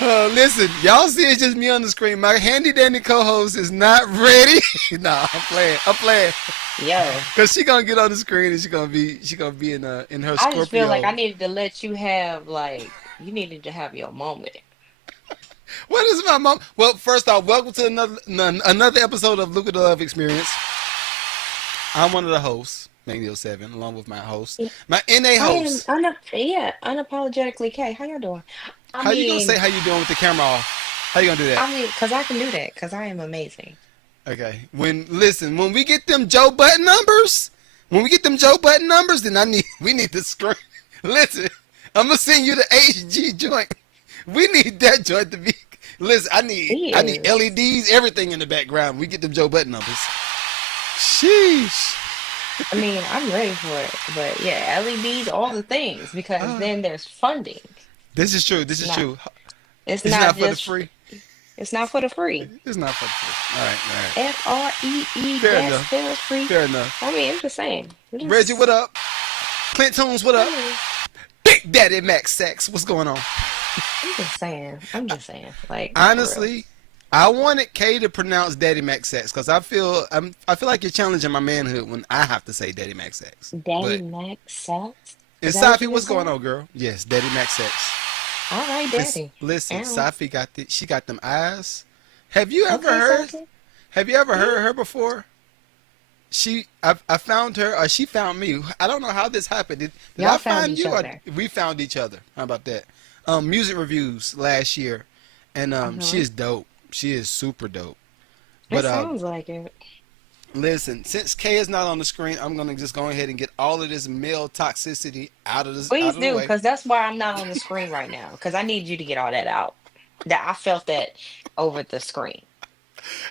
Listen, y'all see it's just me on the screen. My handy dandy co-host is not ready. Nah, I'm playing. I'm playing. Yo, Cause she gonna get on the screen and she gonna be in her I just feel like I Scorpio. needed to let you have like you needed to have your moment. What is my mom? Well, first off, welcome to another episode of Lucrative Love Experience. I'm one of the hosts, Magneto Seven, along with my host, Yeah, my NA I am host. unapologetically K. How y'all doing? I How you gonna say mean, how you doing with the camera off? How you gonna do that? because I can do that because I am amazing. Okay. When we get them Joe Button numbers, then we need the screen. Listen, I'm gonna send you the HG joint. We need that joint to be. Listen, He I need is. LEDs, everything in the background. We get them Joe Button numbers. Sheesh. I mean, I'm ready for it. But yeah, LEDs, all the things, because Uh, then there's funding. this is true. This It's is not true. it's It's not not for the just free. it's not for the free. It's not for the free. All right. All right. FREE Fair gas enough. feels free. Fair enough. I mean, I'm just saying. Reggie, what up? Clint Tunes, what up? I'm Big Daddy Max Sax, what's going on? I'm just saying. I'm just saying. Like for real. Honestly, I wanted Kay to pronounce Daddy Max Sax because I feel like you're challenging my manhood when I have to say Daddy Max Sax. Daddy But Max Sax? and Is that what Safi, you what's just going said? on, girl? Yes, Daddy Max Sax. All right, Listen, Daddy. listen, Ow. Safi she got them eyes. Have you ever Okay, heard? Sassy. Have you ever Yeah. heard her before? I found her, or she found me. I don't know how this happened. Did Y'all I found find each you, or other. we found each other? How about that? Music reviews last year, and she Uh-huh. is dope. She is super dope. It But sounds like it. listen, since Kay is not on the screen, I'm gonna just go ahead and get all of this male toxicity out Please of the do, way. because that's why I'm not on the screen right now. Because I need you to get all that out. That I felt that over the screen.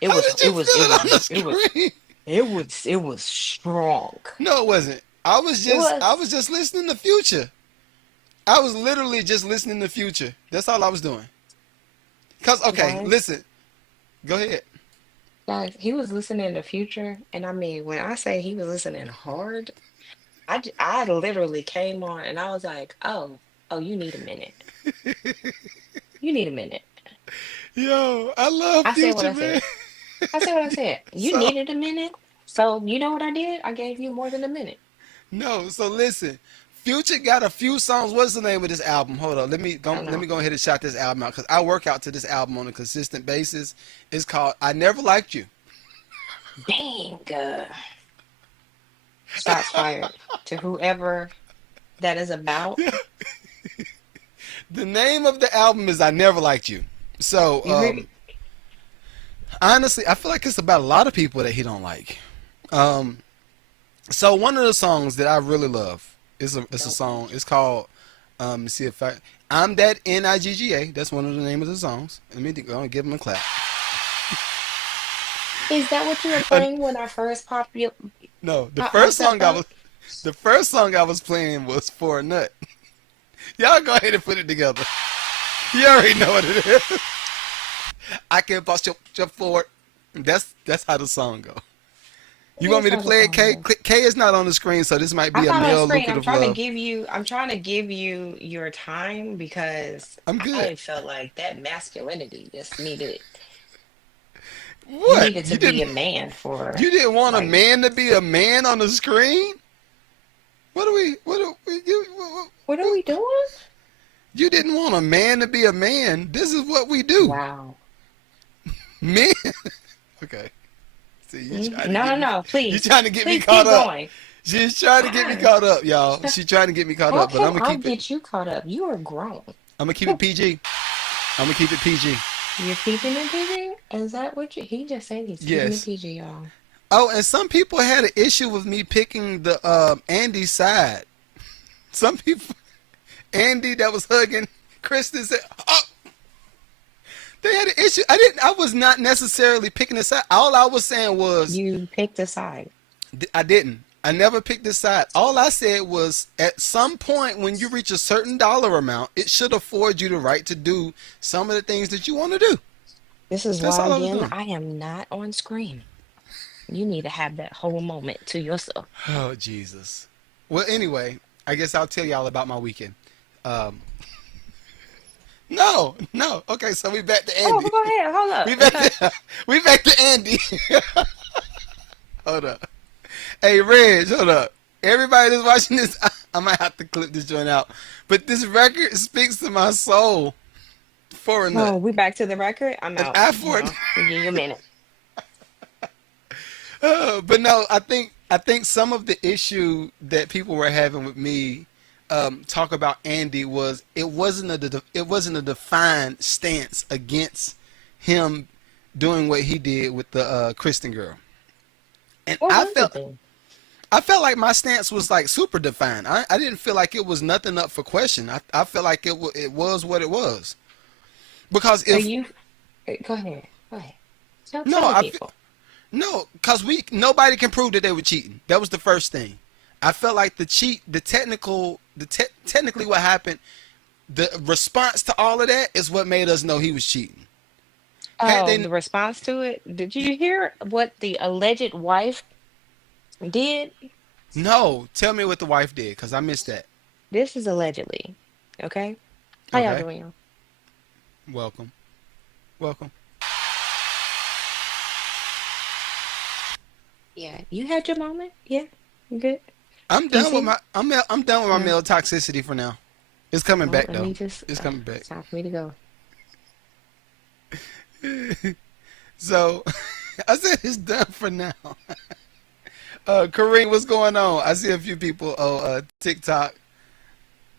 It How was did it you was feel it it on was the it was screen? it was strong. No, it wasn't. It I was. was just listening to Future. I was literally just listening to Future. That's all I was doing. Cause okay, Guys, listen. Go ahead. guys, he was listening to Future, and I mean, when I say he was listening hard, I literally came on and I was like, oh, you need a minute. You need a minute. Yo, I love I said what Future, I man. said. I said what I said. You So needed a minute. So you know what I did? I gave you more than a minute. no, so listen. Future got a few songs. What's the name of this album? Hold on. I don't Let know. me go ahead and shout this album out because I work out to this album on a consistent basis. It's called I Never Liked You. Dang. Shots fired to whoever that is about. The name of the album is I Never Liked You. So You hear? honestly, I feel like it's about a lot of people that he don't like. Um, so one of the songs that I really love is a Nope. song. It's called let's see if I'm that Nigga. That's one of the name of the songs. Let me go and give him a clap. Is that what you were Uh, playing when I first no, popped up? the first song I was playing was For a Nut. Y'all go ahead and put it together. You already know what it is. I can bust your forward. That's how the song go. You want That's me to how the play it, song K? goes. K is not on the screen, so this might I'm be a not on the male screen. I'm lucrative trying to love. give you. I'm trying to give you your time because I'm good. I felt like that masculinity just needed. You What? needed to be a man for You didn't want a like. man to be a man on the screen? What are we What are we doing? you didn't want a man to be a man. This is what we do. Wow. Men. Okay. See, No, no, no. you Please, trying to get me please caught keep up. going. She's trying to get me Ah, caught up, y'all. She's trying to get me caught how up, but can I get you caught up? You are grown. I'm gonna keep it PG. I'm gonna keep it PG. You're keeping it PG? Is that what you? He just said he's keeping it Yes. PG, y'all. Oh, and some people had an issue with me picking the Andy side. Some people, Andy that was hugging Kristen said, "Oh, they had an issue." I was not necessarily picking a side. All I was saying was, You picked a side. I didn't. I never picked this side. All I said was, at some point when you reach a certain dollar amount, it should afford you the right to do some of the things that you want to do. This is That's why, all I was again, doing. I am not on screen. You need to have that whole moment to yourself. Oh, Jesus. Well, anyway, I guess I'll tell y'all about my weekend. Um, No, no. Okay, so we back to Oh, Andy. go ahead. Hold We up. back Okay. to we back to Andy. Hold up. Hey, Reg, hold up. Everybody that's watching this, I might have to clip this joint out. But this record speaks to my soul for a nut. Oh, we back to the record. I'm An out. I Hold for on. Give you a minute. but no, I think some of the issue that people were having with me talk about Andy was it wasn't a defined stance against him doing what he did with the Kristen girl, and What I was it felt then? I felt like my stance was like super defined. I didn't feel like it was nothing up for question. I felt like it was what it was because So if you go ahead. Go ahead. no Tell the I people. No, because we nobody can prove that they were cheating. That was the first thing. I felt like technically what happened, the response to all of that is what made us know he was cheating. Had Oh, they the response to it. Did you hear what the alleged wife did? no, tell me what the wife did because I missed that. This is allegedly. Okay. How y'all Okay, doing, y'all? welcome, welcome. Yeah. You had your moment? Yeah. You good? I'm You done with see? I'm done with my No. male toxicity for now. It's coming Well, back let though. me just It's coming back. it's time for me to go. So I said it's done for now. Kareem, what's going on? I see a few people on TikTok.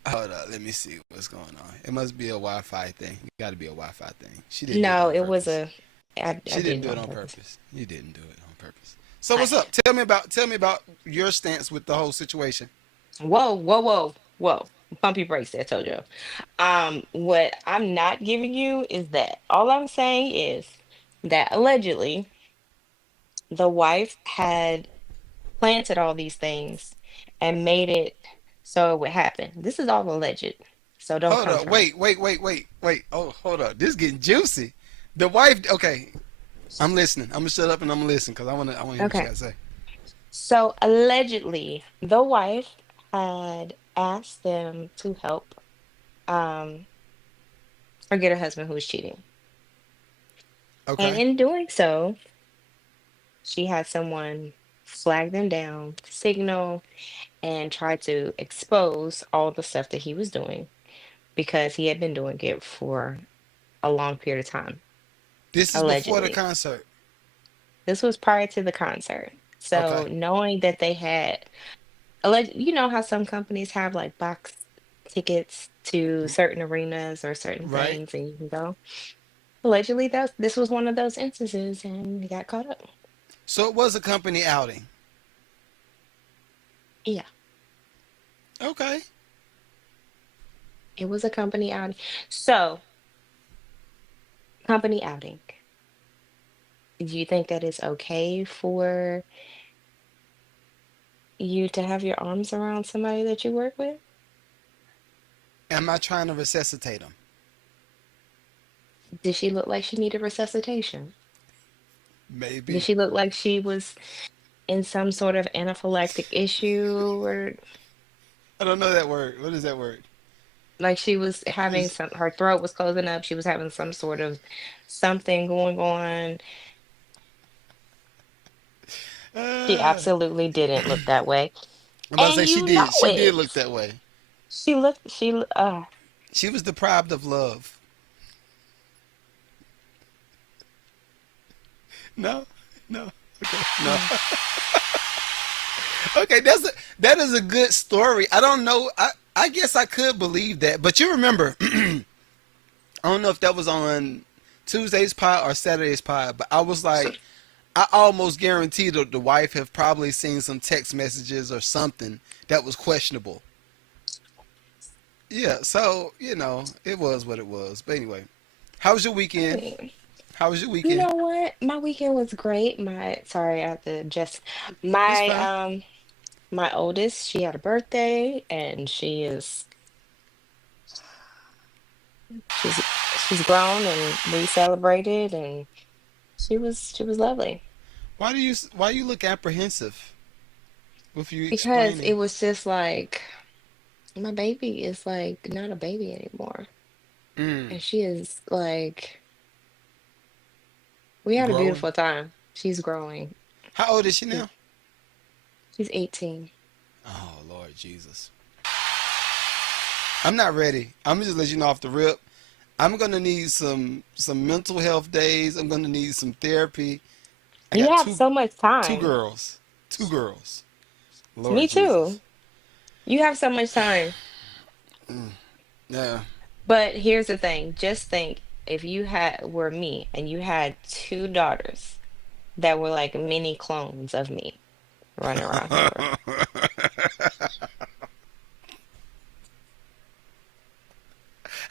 Hold up, let me see what's going on. It must be a Wi-Fi thing. It got to be a Wi-Fi thing. She didn't do it No, on it was purpose. a I She didn't did do it it on on purpose. purpose. You didn't do it on purpose. So I, what's up? Tell me about your stance with the whole situation. whoa, whoa, whoa, whoa. Pump your brakes there, I told you. What I'm not giving you is that all I'm saying is that allegedly the wife had planted all these things and made it so it would happen. This is all alleged. So don't Hold come up. for me. Wait. Oh, hold up. This is getting juicy. The wife. Okay, I'm listening. I'm gonna shut up and I'm gonna listen because I wanna hear what you Okay. gotta say. So allegedly the wife had asked them to help um or get her husband who was cheating. And Okay. in doing so, she had someone flag them down, signal, and try to expose all the stuff that he was doing because he had been doing it for a long period of time, This is before the allegedly. concert. This was prior to the concert. So Okay. knowing that they had, you know how some companies have like box tickets to certain arenas or certain Right. things and you can go. Allegedly, this was one of those instances and he got caught up. So it was a company outing. Yeah, Okay. it was a company outing. So, company outing. Do you think that it's okay for you to have your arms around somebody that you work with? Am I trying to resuscitate him? Did she look like she needed resuscitation? Did Maybe. she look like she was in some sort of anaphylactic issue or I don't know that word. What is that word? like she was having Is some, her throat was closing up, she was having some sort of something going on? She uh, absolutely didn't look that way. I'm about to say And she you know did. She did look it. that way. She was deprived of love. No, no, okay, no. mm, Okay, that is a good story. I don't know. I guess I could believe that, but you remember, I don't know if that was on Tuesday's pod or Saturday's pod, but I was like, I almost guarantee that the wife have probably seen some text messages or something that was questionable. Yeah, so it was what it was. But anyway, how was your I weekend? mean, How was your you weekend? know what? My weekend was great. My sorry, I have to just It's my fine. my oldest, she had a birthday and she's she's grown and we celebrated and she was lovely Why you look apprehensive with you because it explaining? was just like my baby is like not a baby anymore. Mm. and she is like, we had a Growing. beautiful time. She's growing. How old is she She's now? she's 18. Oh Lord Jesus. I'm not ready. I'm gonna just let you know off the rip. I'm gonna need some mental health days. I'm gonna need some therapy. I You got have two so much two time. girls. Two girls. Me Lord Jesus. too. You have so much time. Yeah. But here's the thing. Just think if you had were me and you had two daughters that were like mini clones of me running around here.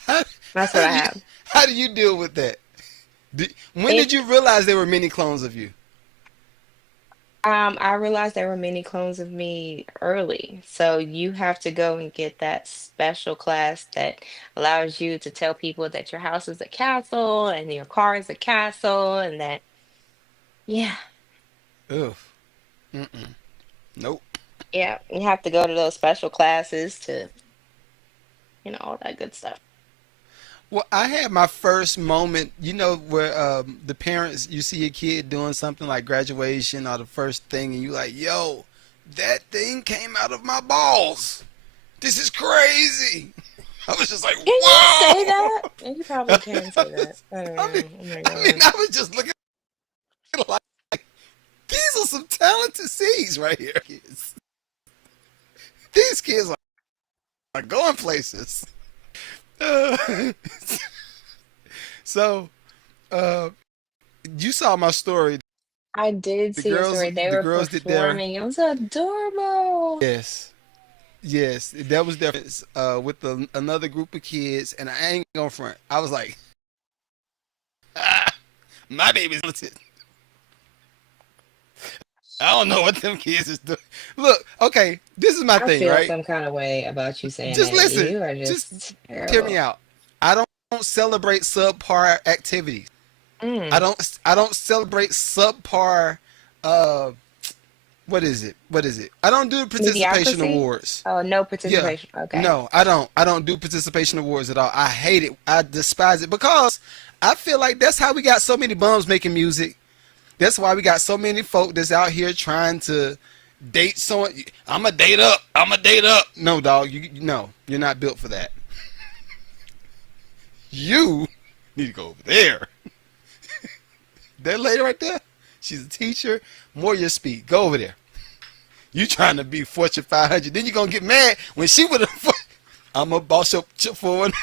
how, That's what how I do you have. how do you deal with that? When did It you realize there were many clones of you? I realized there were many clones of me early. So you have to go and get that special class that allows you to tell people that your house is a castle and your car is a castle and that yeah, Ugh. Mm-mm. Nope. yeah, you have to go to those special classes to, all that good stuff. Well, I had my first moment, where the parents, you see your kid doing something like graduation or the first thing, and you like, yo, that thing came out of my balls. This is crazy. I was just like, Can you say whoa. that? And you probably can say that. I don't I mean, know. Oh my I God. was just looking at it like, these are some talented seeds right here, kids. These kids are going places. Uh, so, uh, you saw my story. I did see a story. They The were girls did their performing. It was adorable. yes, yes. That was their with another group of kids, and I ain't gonna front. I was like, ah, my baby's talented. I don't know what them kids is doing. Look, okay, this is my I thing, feel right? some kind of way about you saying Just that. listen. You are Just just hear me terrible. out. I don't celebrate subpar activities. I Mm, don't I don't celebrate subpar uh what is it? What is it? I don't do participation mediocrity? awards. Oh, no Yeah. participation. Okay. No, I don't. I don't do participation awards at all. I hate it. I despise it because I feel like that's how we got so many bums making music. That's why we got so many folk that's out here trying to date someone. I'm a date up. I'm a date up. No, dog. No, you're not built for that. You need to go over there. That lady right there, she's a teacher. More your speed. Go over there. You trying to be Fortune 500. Then you're going to get mad when she would have. I'm a boss up for one.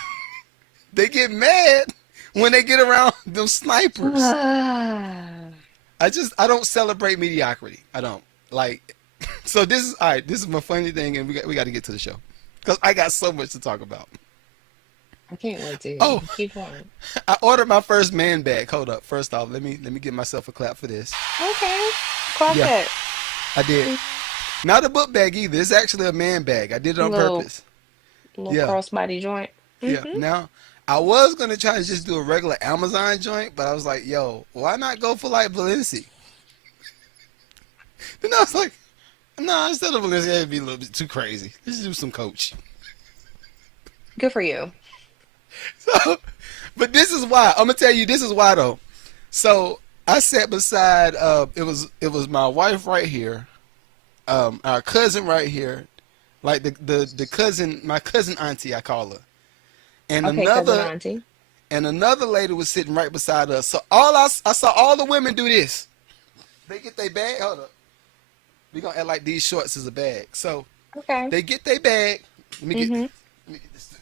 They get mad when they get around them snipers. Ah, I don't celebrate mediocrity. I don't. Like, so this is, all right, this is my funny thing, and we got to get to the show. Because I got so much to talk about. I can't wait Oh, to keep going. I ordered my first man bag. Hold up. First off, let me give myself a clap for this. Okay. Clock Yeah, that. I did. Not a book bag either. It's actually a man bag. I did it on Little purpose. little Yeah, crossbody joint. yeah. Mm-hmm. Now, I was gonna try to just do a regular Amazon joint, but I was like, yo, why not go for like Valencia? Then I was like, no, instead of Valencia, it'd be a little bit too crazy. Let's do some Coach. Good for you. So, but this is why. I'm gonna tell you. This is why though. So I sat beside. It was my wife right here. Our cousin right here. Like the cousin, my cousin auntie, I call her, and Okay, cousin another auntie. and another lady was sitting right beside us. So I saw all the women do this. They get their bag. Hold up. We gonna act like these shorts is a bag. So Okay. they get their bag. Let me get Mm-hmm. let me get this. Too.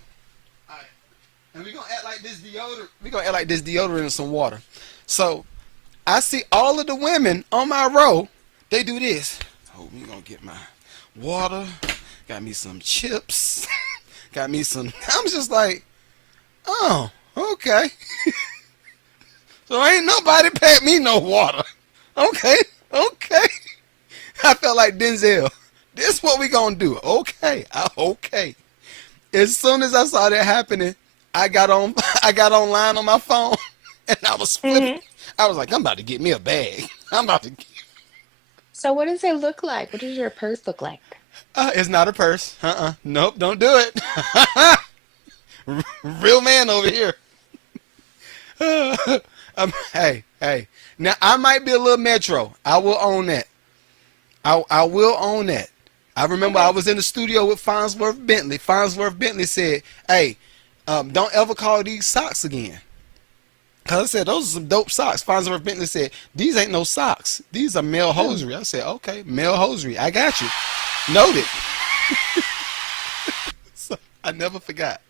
All right. And we gonna act like this deodorant. We gonna act like this deodorant and some water. So I see all of the women on my row. They do this. Oh, we gonna get my water. Got me some chips. Got me some. I'm just like, oh, okay. So ain't nobody paid me no water. Okay, okay. I felt like Denzel. This what we gonna do. Okay, okay. As soon as I saw that happening, I got on I got online on my phone and I was flipping. Mm-hmm. I was like, I'm about to get me a bag. I'm about to So what does it look like? What does your purse look like? it's not a purse. Nope, don't do it. Real man over here. Hey. Now I might be a little metro. I will own that. I will own that. I remember I Okay. was in the studio with Farnsworth Bentley. Farnsworth Bentley said, "Hey, don't ever call these socks again." Cause I said those are some dope socks. Farnsworth Bentley said, "These ain't no socks. These are male Hmm. hosiery." I said, "Okay, male hosiery. I got you. Noted." So I never forgot.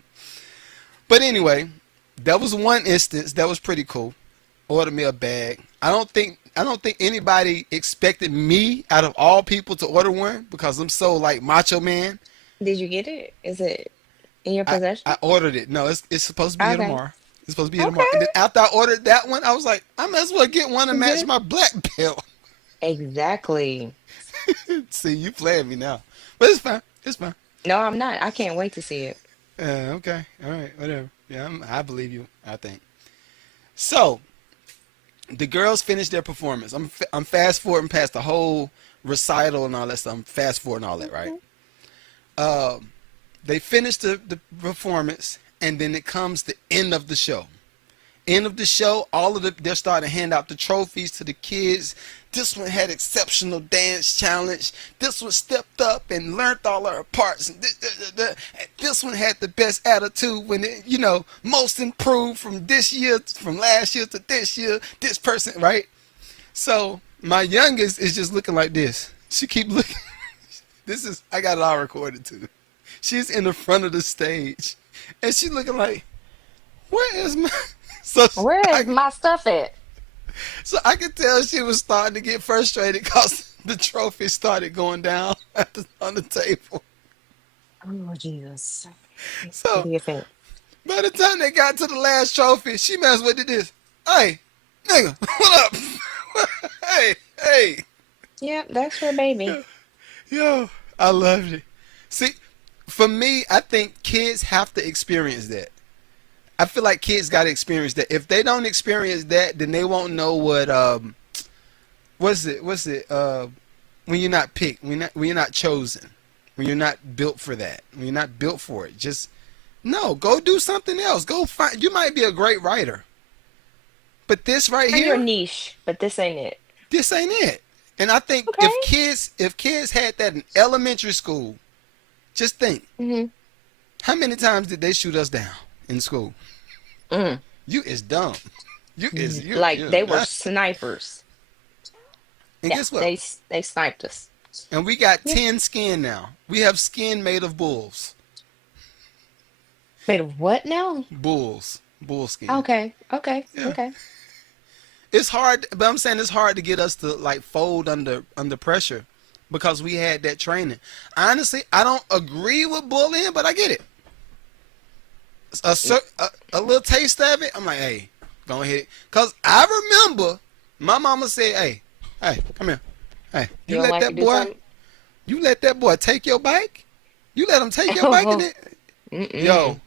But anyway, that was one instance that was pretty cool. Ordered me a bag. I don't think anybody expected me out of all people to order one because I'm so like macho man. Did you get it? Is it in your I possession? ordered it. No, it's supposed to be here Okay. tomorrow. It's supposed to be here tomorrow. And Okay. then after I ordered that one, I was like, I might as well get one to match Good. my black belt. Exactly. See, you playing me now, but it's fine. It's fine. No, I'm not. I can't wait to see it. Okay, all right, whatever. Yeah, I believe you. I think so. The girls finished their performance. I'm fast forwarding past the whole recital and all that stuff. I'm fast forwarding all that, right? Mhm. Um, they finished the performance, and then it comes the end of the show. End of the show, they're starting to hand out the trophies to the kids. This one had exceptional dance challenge. This one stepped up and learned all her parts. And this one had the best attitude when most improved from this year, from last year to this year. This person, right? So my youngest is just looking like this. She keep looking. I got it all recorded too. She's in the front of the stage, and she looking like, where is my? So Where I is my stuff at? so I could tell she was starting to get frustrated because the trophy started going down on the table. Oh, Jesus. What So do you think? by the time they got to the last trophy, she might as well did this. Hey, nigga, what up? Hey, Yeah, that's your baby. yo, I loved it. See, for me, I think kids have to experience that. I feel like kids got to experience that. If they don't experience that, then they won't know what what's it when you're not picked, when you're not chosen, when you're not built for that, when you're not built for it. Just no, go do something else. Go find. You might be a great writer, but this right Find your here, niche, but this ain't it. this ain't it. And I think Okay. if kids had that in elementary school, just think Hmm. how many times did they shoot us down in school? Mm. You is dumb. You is Like you. they were snipers. And Yeah, guess what? they sniped us. And we got Yeah. 10 skin now. We have skin made of bulls. Wait, what now? Bulls. Bull skin. Okay, okay, Yeah. okay. It's hard, but I'm saying it's hard to get us to like fold under pressure because we had that training. Honestly, I don't agree with bullying, but I get it. A little taste of it, I'm like, hey, go ahead. Cause I remember my mama said, hey, come here. Hey, You don't like to do something? you let that boy take your bike? You let him take your bike and then Mm-mm. yo,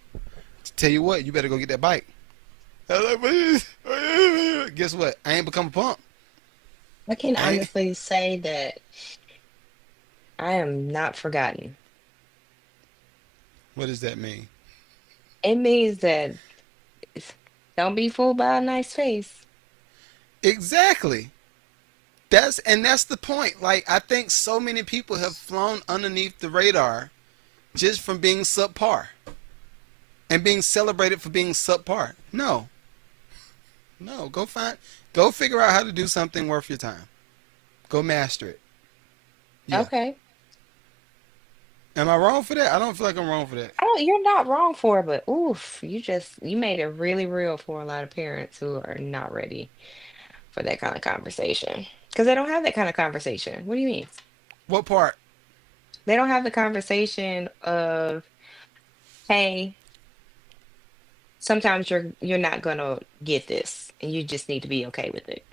tell you what, you better go get that bike. I was like, guess what? I ain't become a punk. I can I ain't, honestly say that I am not forgotten. what does that mean? It means that don't be fooled by a nice face. Exactly. That's the point. Like I think so many people have flown underneath the radar just from being subpar and being celebrated for being subpar. No, no. Go figure out how to do something worth your time. Go master it. Yeah. Okay. Am I wrong for that? I don't feel like I'm wrong for that. I don't, you're not wrong for it, but oof, you made it really real for a lot of parents who are not ready for that kind of conversation. Because they don't have that kind of conversation. What do you mean? What part? They don't have the conversation of, hey, sometimes you're not gonna get this and you just need to be okay with it.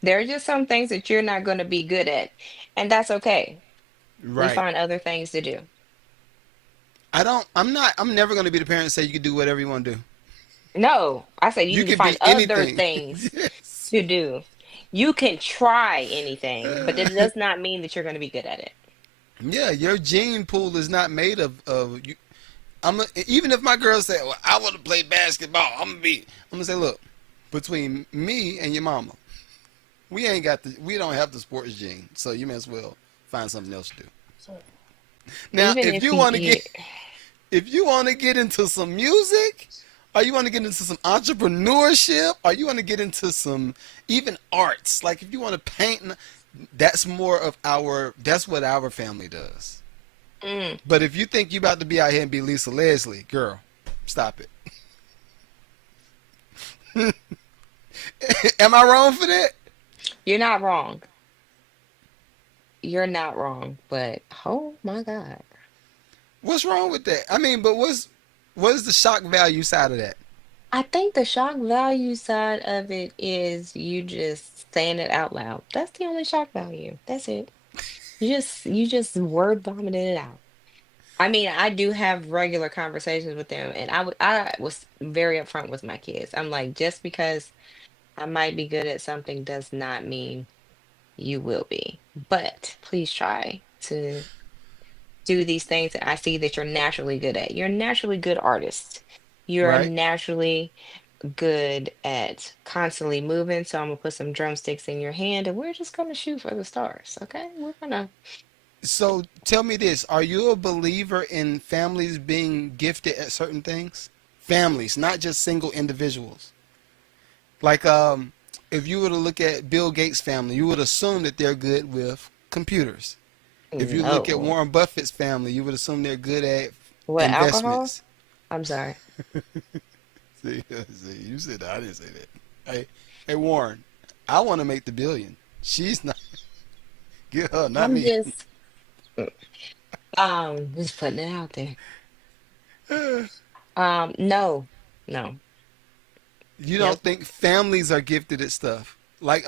There are just some things that you're not gonna be good at, and that's okay. We Right. find other things to do. I don't. I'm not. I'm never going to be the parent that say you can do whatever you want to do. No, I said you You need to can find be other anything. things Yes. to do. You can try anything, but it does not mean that you're going to be good at it. Yeah, your gene pool is not made of you. Even if my girl said, "Well, I want to play basketball," I'm gonna say, "Look, between me and your mama, we don't have the sports gene, so you may as well find something else to do." Now, Even if you, if you want to get into some music, or you want to get into some entrepreneurship, or you want to get into some even arts, like if you want to paint, that's what our family does. mm, But if you think you about to be out here and be Lisa Leslie, girl, stop it. Am I wrong for that? you're not wrong. You're not wrong, but oh my God. What's wrong with that? I mean, but what is the shock value side of that? I think the shock value side of it is you just saying it out loud. That's the only shock value. That's it. You just word vomited it out. I mean, I do have regular conversations with them, and I was very upfront with my kids. I'm like, just because I might be good at something does not mean you will be. But please try to do these things that I see that you're naturally good at. You're a naturally good artist. You're Right? naturally good at constantly moving. So I'm gonna put some drumsticks in your hand and we're just gonna shoot for the stars. Okay? We're gonna So tell me this: Are you a believer in families being gifted at certain things? Families, not just single individuals. Like, if you were to look at Bill Gates' family, you would assume that they're good with computers. If you look at no. Warren Buffett's family, you would assume they're good at What, alcohol? investments. I'm sorry. See, you said that. I didn't say that. Hey, Warren, I want to make the billion. She's not. Get her, not I'm me. just putting it out there. No, no. You don't Yep. think families are gifted at stuff like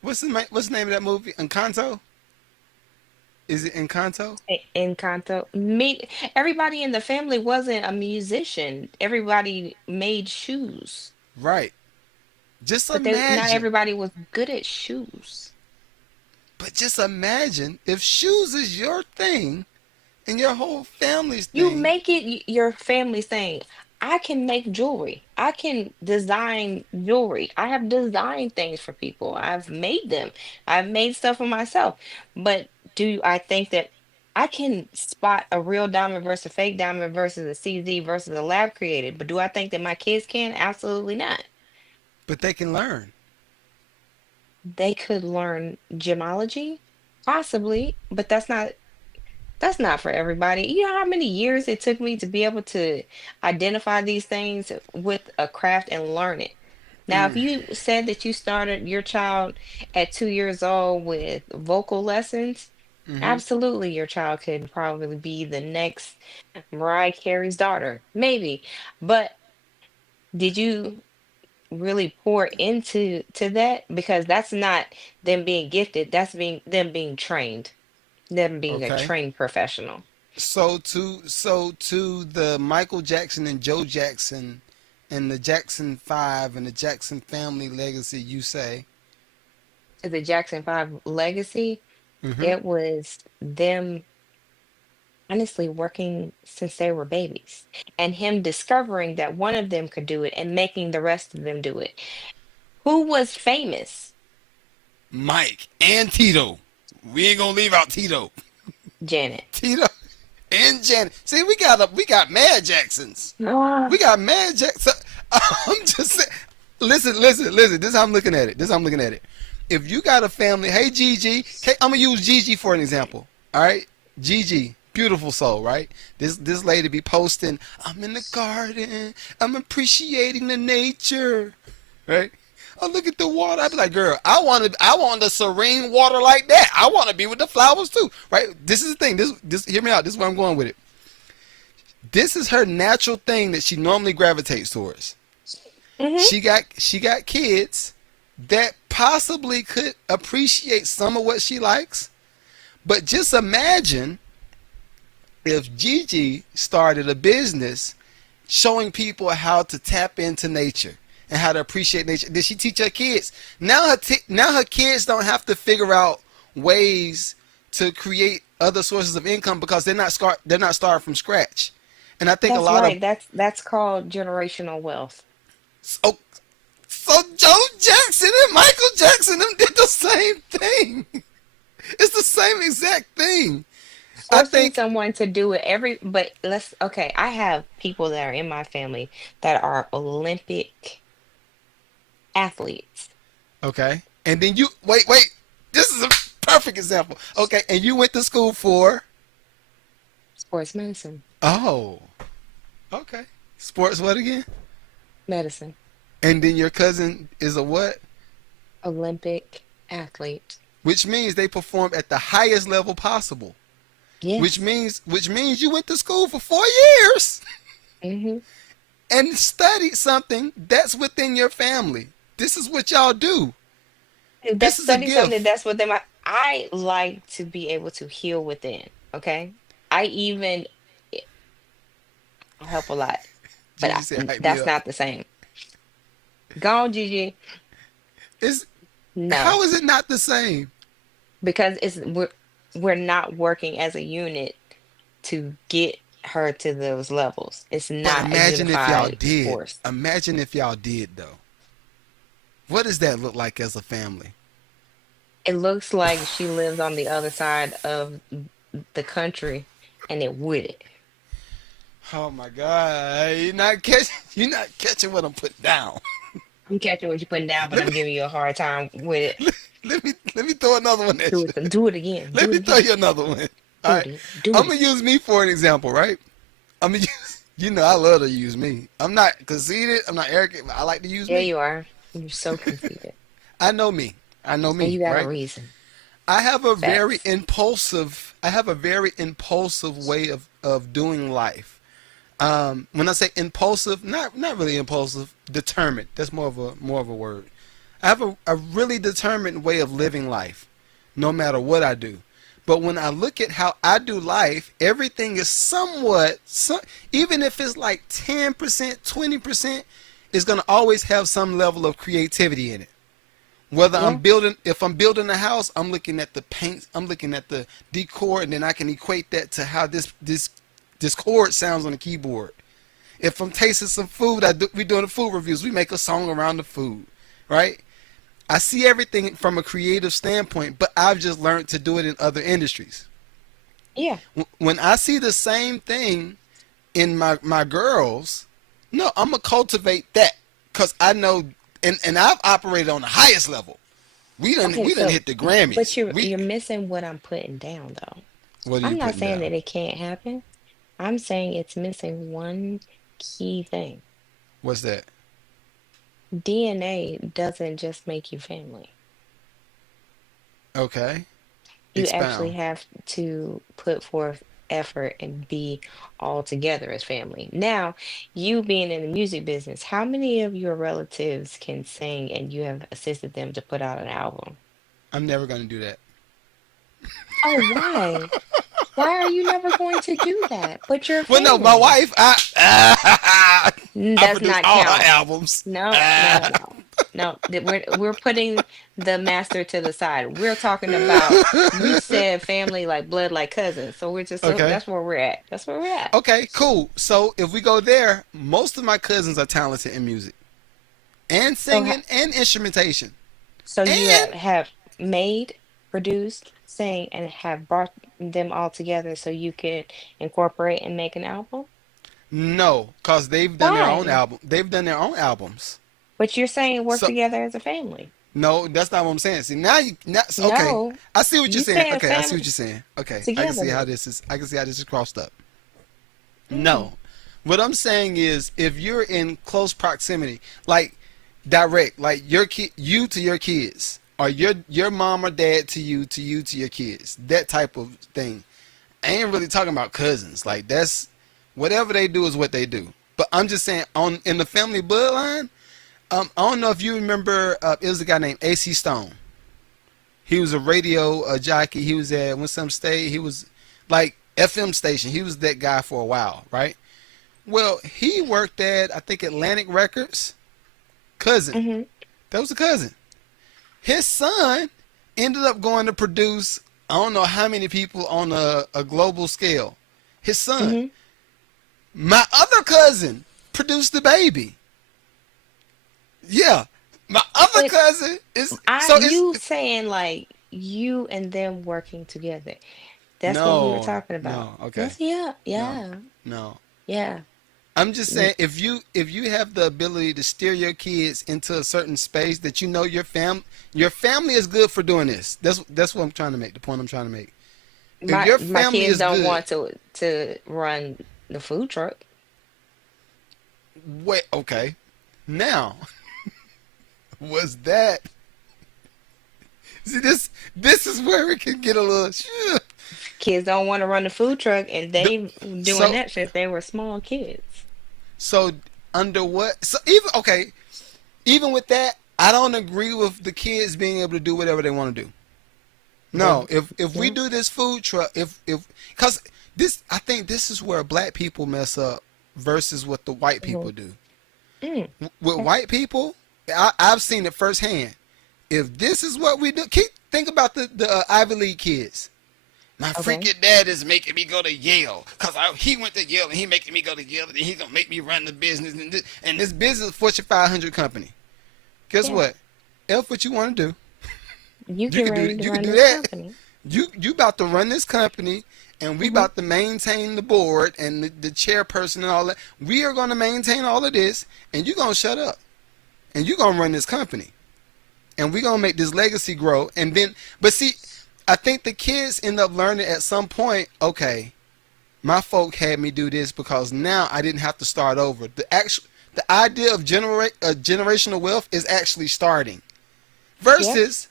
what's the name of that movie? Encanto? Is it Encanto? Encanto. Everybody in the family wasn't a musician. Everybody made shoes, Right. Just but they not imagine. everybody was good at shoes. But just imagine if shoes is your thing and your whole family's You thing. make it your family thing. I can make jewelry. I can design jewelry. I have designed things for people. I've made them. I've made stuff for myself. But do I think that I can spot a real diamond versus a fake diamond versus a CZ versus a lab created? But do I think that my kids can? Absolutely not. But they can learn. They could learn gemology, possibly, but that's not for everybody. You know how many years it took me to be able to identify these things with a craft and learn it. Now, if you said that you started your child at 2 years old with vocal lessons, Hmm. absolutely your child could probably be the next Mariah Carey's daughter. Maybe. But did you really pour into that? Because that's not them being gifted, that's being them being trained, them being a Okay. trained professional. So to the Michael Jackson and Joe Jackson and the Jackson Five and the Jackson family legacy, you say? To the Jackson 5 legacy, Hmm. it was them honestly working since they were babies and him discovering that one of them could do it and making the rest of them do it. Who was famous? Mike and Tito. We ain't gonna leave out Tito. Janet. Tito and Janet. See, we got Mad Jacksons. Ah. We got Mad Jackson. I'm just saying. Listen. This is how I'm looking at it. If you got a family, hey Gigi, hey, I'm gonna use Gigi for an example. All right, Gigi, beautiful soul, right? This lady be posting, I'm in the garden, I'm appreciating the nature, right? Oh, look at the water. I'd be like, girl, I want the serene water like that. I want to be with the flowers too, right? This is the thing. This, hear me out. This is where I'm going with it. This is her natural thing that she normally gravitates towards. Hmm. She got kids that possibly could appreciate some of what she likes. But just imagine if Gigi started a business showing people how to tap into nature and how to appreciate nature. Did she teach her kids? Now her kids don't have to figure out ways to create other sources of income because they're not starting from scratch. And I think a That's lot of right. That's called generational wealth. so so Joe Jackson and Michael Jackson them did the same thing. It's the same exact thing. I Forcing think someone to do it every, but let's, okay, I have people that are in my family that are Olympic athletes. okay. And then you wait. This is a perfect example. Okay, and you went to school for Sports medicine. oh, okay. Sports what again? Medicine. And then your cousin is a what? Olympic athlete. Which means they perform at the highest level possible. Which Yes. means you went to school for 4 years Hmm. and studied something that's within your family. This is what y'all do. This That's is a study something gift. that's within my, I like to be able to heal within. Okay. I even, I help a lot, but Gigi said, "Hype me that's up." not the same. Go on, Gigi. Is No, how is it not the same? because we're not working as a unit to get her to those levels. It's But not a imagine if y'all unified did. force. Imagine if y'all did though. What does that look like as a family? It looks like she lives on the other side of the country, and it wouldn't. Oh my God! You're not catching what I'm putting down. I'm catching what you're putting down, but Let I'm me giving you a hard time with it. let me throw another one at Do you. it. Do it again. Let Do it me throw again. you another one. All Do right. it. Do I'm it. gonna use me for an example, right? I'm gonna use. You know, I love to use me. I'm not conceited. I'm not arrogant. But I like to use Yeah, me. you are. You're so conceited, I know me. I know and me, you got a right? reason. I have a very Facts. impulsive. I have a very impulsive way of doing life. When I say impulsive, not really impulsive, determined. That's more of a word. I have a really determined way of living life, no matter what I do. But when I look at how I do life, everything is even if it's like 10%, 20%, it's gonna always have some level of creativity in it. Whether Yeah. if I'm building a house, I'm looking at the paint, I'm looking at the decor, and then I can equate that to how this chord sounds on the keyboard. If I'm tasting some food, we doing the food reviews. We make a song around the food, right? I see everything from a creative standpoint, but I've just learned to do it in other industries. Yeah. When I see the same thing in my girls, no, I'm gonna cultivate that because I know, and I've operated on the highest level. Okay. We done So, hit the but Grammys. you're missing what I'm putting down, though. What are I'm you not putting saying down? that it can't happen. I'm saying it's missing one key thing. What's that? DNA doesn't just make you family. Okay, You actually expound. have to put forth effort and be all together as family. Now, you being in the music business, how many of your relatives can sing and you have assisted them to put out an album? I'm never gonna do that. Oh, why? Why are you never going to do that? But your Well, no, my family. wife, I I Does produce not all her count. albums. No, no, no, no. No, we're putting the master to the side. We're talking about, you said family like blood like cousins. So we're just, so Okay. that's where we're at. That's where we're at. Okay, cool. So if we go there, most of my cousins are talented in music and So singing and instrumentation. so you And have made, produced, sang, and have brought them all together so you can incorporate and make an album? no, cause they've done their own Why? album. They've done their own albums. But you're saying work So together as a family. no, that's not what I'm saying. See, okay. No, I see what you're you saying. saying Okay, I see what family you're saying. Okay, I can see how togetherness. this is. I can see how this is crossed up. Mm. No, what I'm saying is, if you're in close proximity, like direct, like you to your kids, or your mom or dad to you to your kids, that type of thing. I ain't really talking about cousins. Like that's whatever they do is what they do. But I'm just saying, on in the family bloodline. I don't know if you remember. It was a guy named AC Stone. He was a radio jockey. He was at when some state. He was like FM station. He was that guy for a while, right? Well, he worked at I think Atlantic Records. Cousin. Hmm. That was a cousin. His son ended up going to produce I don't know how many people on a global scale. His son. Hmm. My other cousin produced the baby. Yeah. My other But cousin is I so you saying like you and them working together. That's what we were no, talking about. no, okay. That's yeah, No. yeah, No. yeah. I'm just Mm, saying if you have the ability to steer your kids into a certain space that you know your family is good for doing this. That's what I'm trying to make. The point I'm trying to make. If your my family kids is don't good, want to run the food truck. wait, okay. Now, was that see this is where it can get a little Kids don't want to run the food truck, and the, they doing so that since they were small kids. so under what so even okay, even with that, I don't agree with the kids being able to do whatever they want to do. Well, No, if we yeah. do this food truck, if because this, I think this is where black people mess up versus what the white Mhm. people do. Mm, With okay. white people, I've seen it firsthand. If this is what we do, think about the Ivy League kids. My Okay. freaking dad is making me go to Yale because he went to Yale and he making me go to Yale and he's gonna make me run the business and this business is a Fortune 500 company. Guess Yeah. what? If what you want to do, You you get can do ready to you can run do this that. company. You about to run this company, and we Hmm. about to maintain the board and the chairperson and all that. We are going to maintain all of this, and you're going to shut up, and you're going to run this company, and we're going to make this legacy grow. And then, but see, I think the kids end up learning at some point. Okay, my folk had me do this because now I didn't have to start over. The idea of generational wealth is actually starting. Yep. Versus,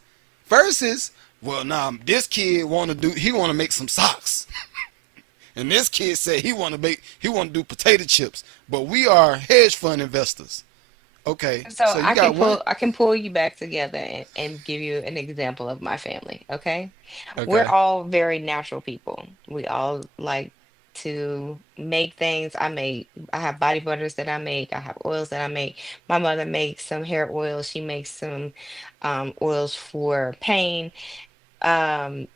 versus, well, nah, this kid he want to make some socks, and this kid said he want to do potato chips. But we are hedge fund investors. Okay, So so you got one. I can pull you back together and give you an example of my family. Okay. We're Okay, all very natural people. We all like to make things. I have body butters that I make. I have oils that I make. My mother makes some hair oils. She makes some oils for pain.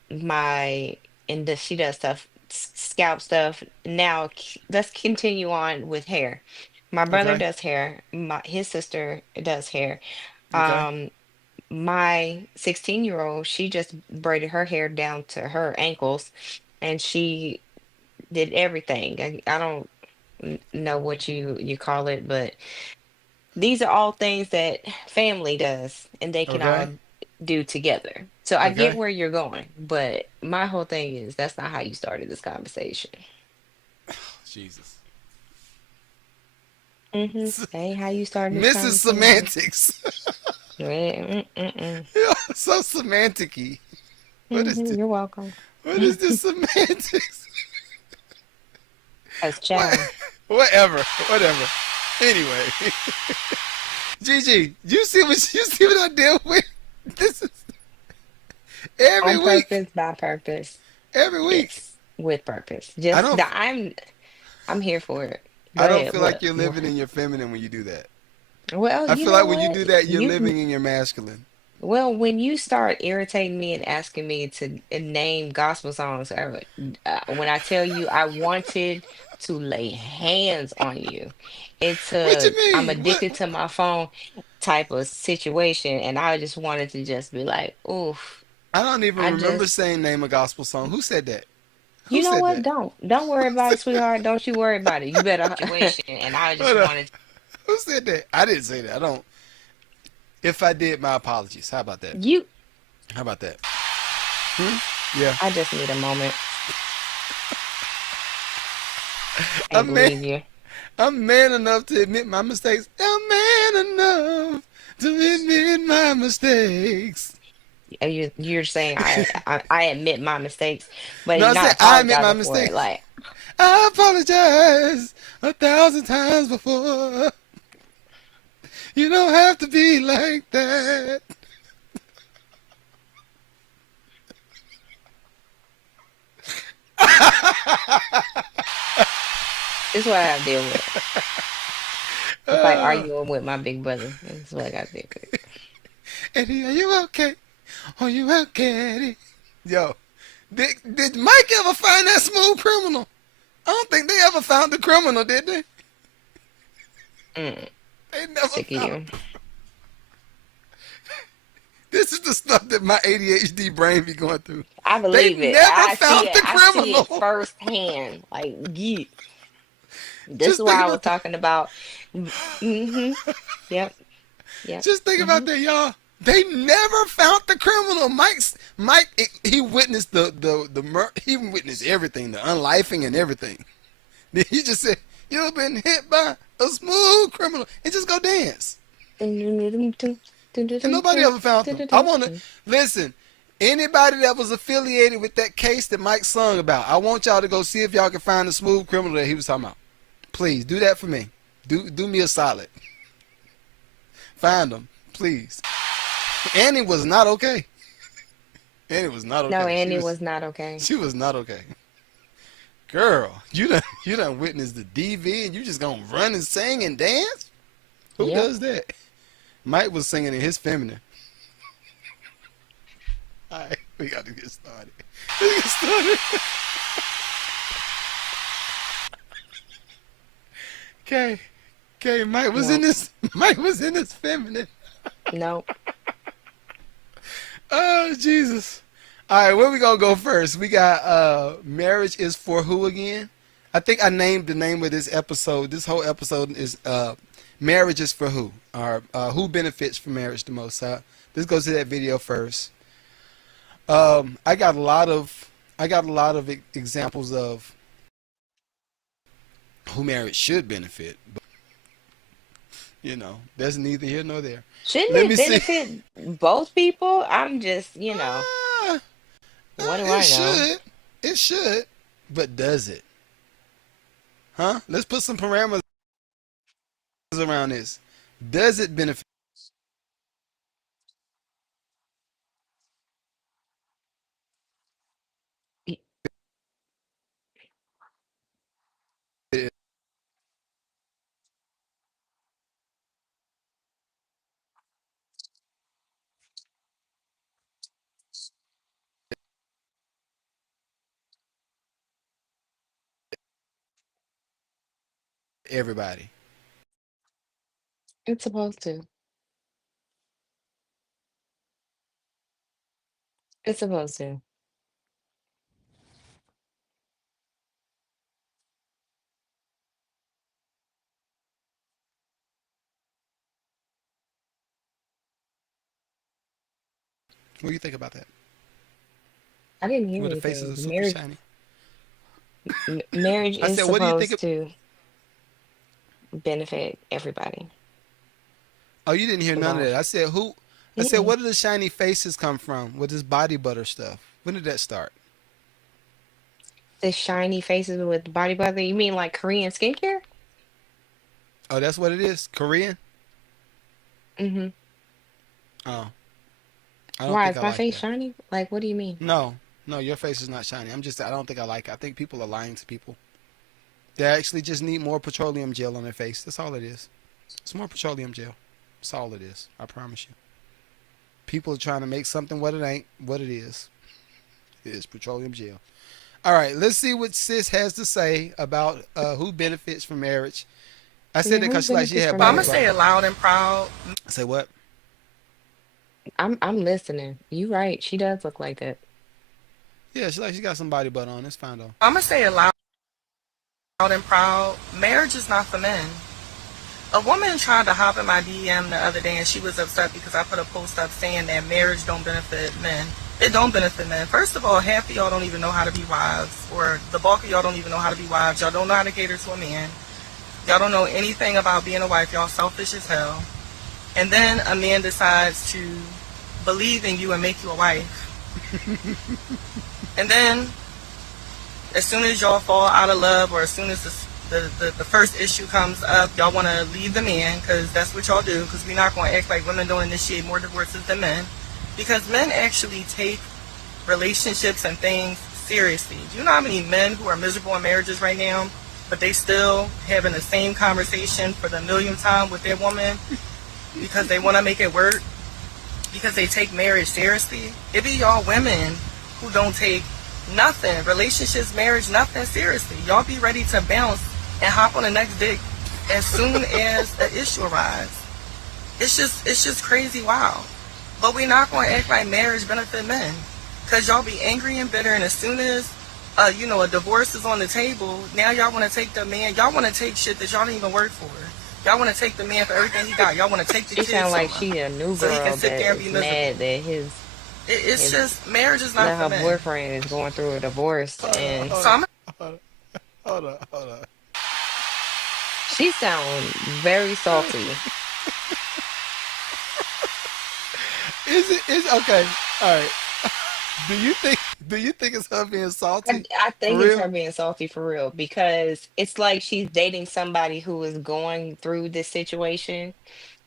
My and she does stuff, scalp stuff. Now let's continue on with hair. My brother okay, does hair. His sister does hair. okay, Um, my 16-year-old, she just braided her hair down to her ankles, and she did everything. I don't know what you call it, but these are all things that family does, and they can okay, all do together. So I get okay. where you're going, but my whole thing is that's not how you started this conversation. Jesus, That ain't how you started this Mrs. conversation. Semantics, Mm-mm. you're so semanticy. What is this? You're welcome. What is this semantics? As What? child. Whatever, whatever. Anyway, Gigi, you see what I deal with? This is every On week, purpose, by purpose. every week. Yes, with purpose. I Just don't, that I'm here for it. Go I don't ahead. feel like What? you're living in your feminine when you do that. Well, I you feel know like when you what? do that, you're You living in your masculine. well, when you start irritating me and asking me to name gospel songs, when I tell you I wanted to lay hands on you, it's What you a I'm mean? What? addicted to my phone type of situation, and I just wanted to just be like, oof. I don't even I remember just saying name a gospel song. Who said that? You Who know said what? that? Don't worry Who about it, said that? sweetheart. Don't you worry about it. You better situation. And I just Hold on. wanted Who said that? I didn't say that. I don't. If I did, my apologies. How about that? you. How about that? Hmm? Yeah. I just need a moment. Can't I'm man. believe you. I'm man enough to admit my mistakes. I'm man enough to admit my mistakes. You're saying I admit my mistakes, but No, you're I said not I admit my apologizing for it. mistakes. Like I apologize 1,000 times before. You don't have to be like that. this is what I have to deal with. It's like Uh, arguing with my big brother. This is what I got to deal with. Eddie, are you okay? Are you okay, Eddie? Yo, did Mike ever find that smooth criminal? I don't think they ever found the criminal, did they? Mm, They never sick of found. you. This is the stuff that my ADHD brain be going through. I They believe it. never I see found it. the I see it criminal. firsthand. Like, yeah. This is Just think why I was about that. talking about. Mm-hmm. Yep. Yep. Just think Mm-hmm. about that, y'all. They never found the criminal. Mike, he witnessed he witnessed everything, the unlifing and everything. Then he just said, "You've been hit by a smooth criminal," and just go dance. And nobody ever found them. I want to listen. Anybody that was affiliated with that case that Mike sung about, I want y'all to go see if y'all can find the smooth criminal that he was talking about. Please do that for me. Do me a solid. Find them, please. Annie was not okay. Annie was not No, okay. Andy was not okay. She was not okay. Girl, you done witnessed the DV and you just gonna run and sing and dance? Who Yep. does that? Mike was singing in his feminine. All right, we got to get started. Let's get started. Okay, okay. Mike was in No. this. Mike was in his feminine. No. Oh Jesus! All right, where we gonna go first? We got marriage is for who again? I think I named the name of this episode. This whole episode is marriage is for who? Or who benefits from marriage the most? Let's go to that video first. I got a lot of examples of who marriage should benefit, but there's neither here nor there. Shouldn't Let it me see. benefit both people? I'm just, Ah, what do it I know? should, it should, but does it? Huh? Let's put some parameters around this. Does it benefit Y- everybody? It's supposed to. It's supposed to. What do you think about that? I didn't hear Well, the faces anything. are super shiny. Marriage I is said, what do you think? supposed to benefit everybody. Oh, you didn't hear The none of that. most. I said, who? I said, Mm-mm. where did the shiny faces come from with this body butter stuff? When did that start? The shiny faces with body butter. You mean like Korean skincare? Oh, that's what it is. Korean? Mm-hmm. Oh, I don't Why think is I my like face that. shiny? Like, what do you mean? No, no, your face is not shiny. I don't think I like it. I think people are lying to people. They actually just need more petroleum gel on their face. That's all it is. It's more petroleum gel. That's all it is. I promise you. People are trying to make something what it ain't, what it is. It is petroleum gel. All right, let's see what Sis has to say about who benefits from marriage. I said Yeah, that who because she like she benefits had from Well, I'm body gonna marriage? say butter. it loud and proud. Say what? I'm listening. You right. She does look like that. Yeah, she got some body butter on. It's fine though. I'm gonna say it loud and proud. Marriage is not for men. A woman tried to hop in my DM the other day, and she was upset because I put a post up saying that marriage don't benefit men. It don't benefit men. First of all, half of y'all don't even know how to be wives, or the bulk of y'all don't even know how to be wives. Y'all don't know how to cater to a man. Y'all don't know anything about being a wife. Y'all selfish as hell. And then a man decides to believe in you and make you a wife. And then as soon as y'all fall out of love, or as soon as the first issue comes up, y'all want to leave the man, because that's what y'all do, because we're not going to act like women don't initiate more divorces than men, because men actually take relationships and things seriously. Do you know how many men who are miserable in marriages right now, but they still having the same conversation for the millionth time with their woman because they want to make it work, because they take marriage seriously? It be y'all women who don't take Nothing. Relationships, marriage, nothing. Seriously. Y'all be ready to bounce and hop on the next dick as soon as an issue arises. It's just crazy wild. But we're not gonna act like marriage benefit men. Cause y'all be angry and bitter, and as soon as a divorce is on the table, now y'all wanna take the man, y'all wanna take shit that y'all didn't even work for. Y'all wanna take the man for everything he got. Y'all wanna take the She sound kids like from him. she a new So he can girl sit that there and be is miserable. mad that It's his just marriage is not that for her men. boyfriend is going through a divorce, Hold on, and hold So on, I'm hold on, hold on, hold on. she sound very salty. Is it is okay? All right. Do you think it's her being salty I for think it's her real? being salty for real because it's like she's dating somebody who is going through this situation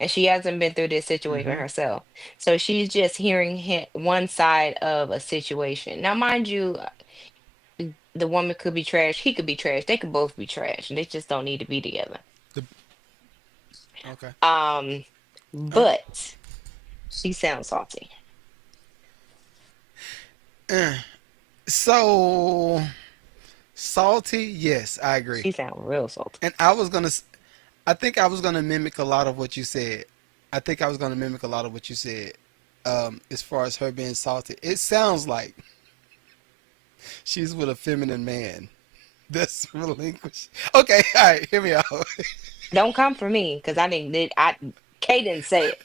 and she hasn't been through this situation Mm-hmm. herself. So she's just hearing one side of a situation. Now, mind you, the woman could be trash, he could be trash, they could both be trash, and they just don't need to be together. The, okay. Um, All right. but she sounds salty. So salty, yes, I agree. She sounds real salty. And I think I was gonna mimic a lot of what you said. I think I was gonna mimic a lot of what you said. As far as her being salty, it sounds like she's with a feminine man. That's relinquished. Okay, all right, hear me out. Don't come for me because I didn't. Kay didn't say it.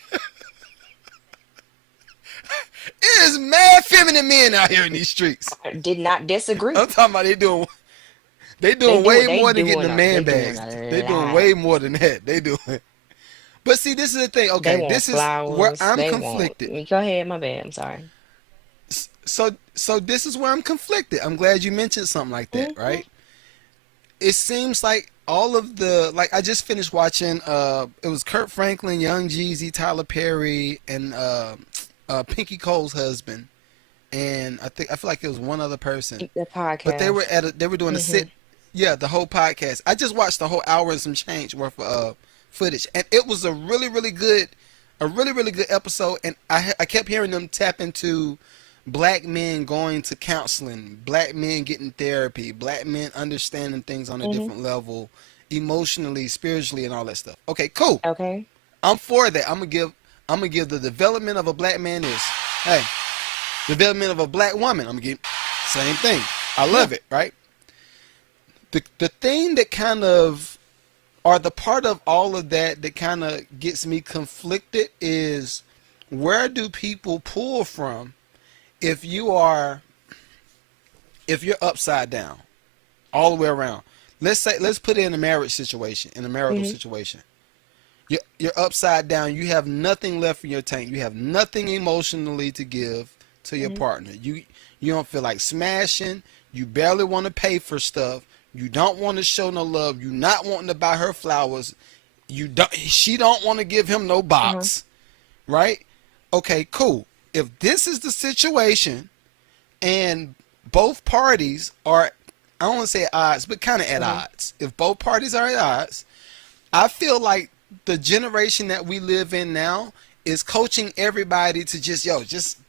It is mad feminine men out here in these streets. I did not disagree. I'm talking about they doing way more than getting the They man doing bags. They a doing lot. way more than that. They doing. But see, this is the thing. They Okay, want this is where flowers. I'm They want. conflicted. Go ahead, my bad. I'm sorry. So this is where I'm conflicted. I'm glad you mentioned something like that, Hmm. right? It seems like all of the like I just finished watching it was Kurt Franklin, Young Jeezy, Tyler Perry, and Pinky Cole's husband. And I feel like it was one other person. The But podcast. they were doing a Hmm. sit yeah, the whole podcast. I just watched the whole hour and some change worth of footage. And it was a really good episode, and I kept hearing them tap into black men going to counseling, black men getting therapy, black men understanding things on a Hmm. different level, emotionally, spiritually, and all that stuff. Okay, cool. Okay. I'm for that. I'm gonna give the development of a black man is hey, development of a black woman. I'm gonna give same thing. I Yeah. love it, right? The thing that kind of or the part of all of that that kind of gets me conflicted is where do people pull from if you are if you're upside down all the way around. Let's put it in a marriage situation, in a marital Hmm. situation. You're upside down. You have nothing left in your tank. You have nothing emotionally to give to your Hmm. partner. You don't feel like smashing. You barely want to pay for stuff. You don't want to show no love. You not wanting to buy her flowers. You don't. She don't want to give him no Uh-huh. box. Right? Okay, cool. If this is the situation and both parties are, I don't want to say at odds, but kind of at Hmm. odds. If both parties are at odds, I feel like the generation that we live in now is coaching everybody to just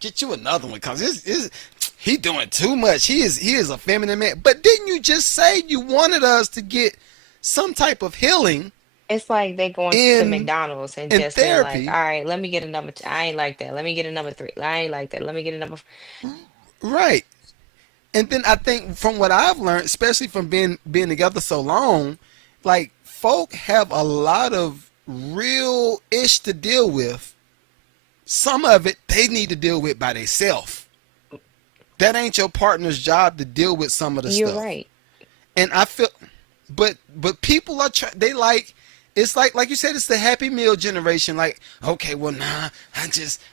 get you another one because he doing too much. He is a feminine man. But didn't you just say you wanted us to get some type of healing It's like they going to in McDonald's and in just being like, "All therapy, right, let me get a number. I ain't like that. Let me get a number three. I ain't like that. Let me get a number." right? And then I think from what I've learned, especially from being together so long, like folk have a lot of real ish to deal with. Some of it they need to deal with by themselves. That ain't your partner's job to deal with some of the You're stuff. right. And I feel, but people are they like it's like you said it's the happy meal generation. Like okay, well nah,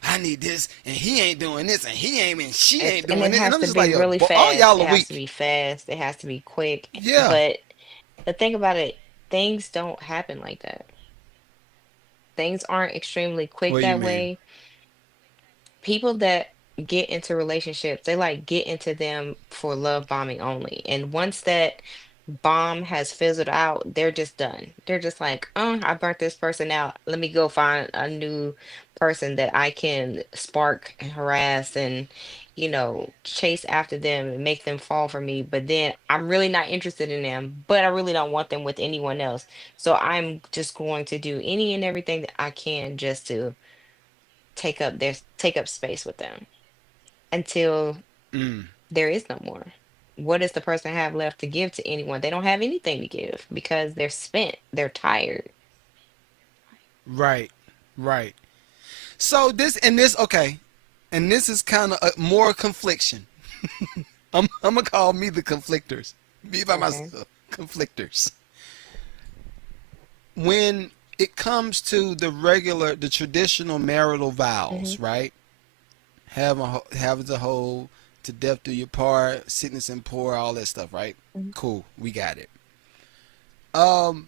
I need this, and he ain't doing this, and he ain't and she It's, ain't and doing it it, and has I'm to just be like yo, really boy, all fast. y'all It are has to weak. be fast. It has to be quick. Yeah. But the thing about it, things don't happen like that. Things aren't extremely quick What do you that mean? way. People that get into relationships, they like get into them for love bombing only. And once that bomb has fizzled out, they're just done. They're just like, oh, I burnt this person out. Let me go find a new person that I can spark and harass and, chase after them and make them fall for me. But then I'm really not interested in them, but I really don't want them with anyone else. So I'm just going to do any and everything that I can just to take up space with them until Mm, there is no more. What does the person have left to give to anyone? They don't have anything to give because they're spent, they're tired. right, right. So this okay, and this is kind of more confliction. I'm gonna call me the conflictors. Me by Okay. myself, conflictors. When it comes to the traditional marital Hmm. vows, right? Have the whole to death do your part, sickness and poor, all that stuff, right? Hmm. Cool, we got it. Um,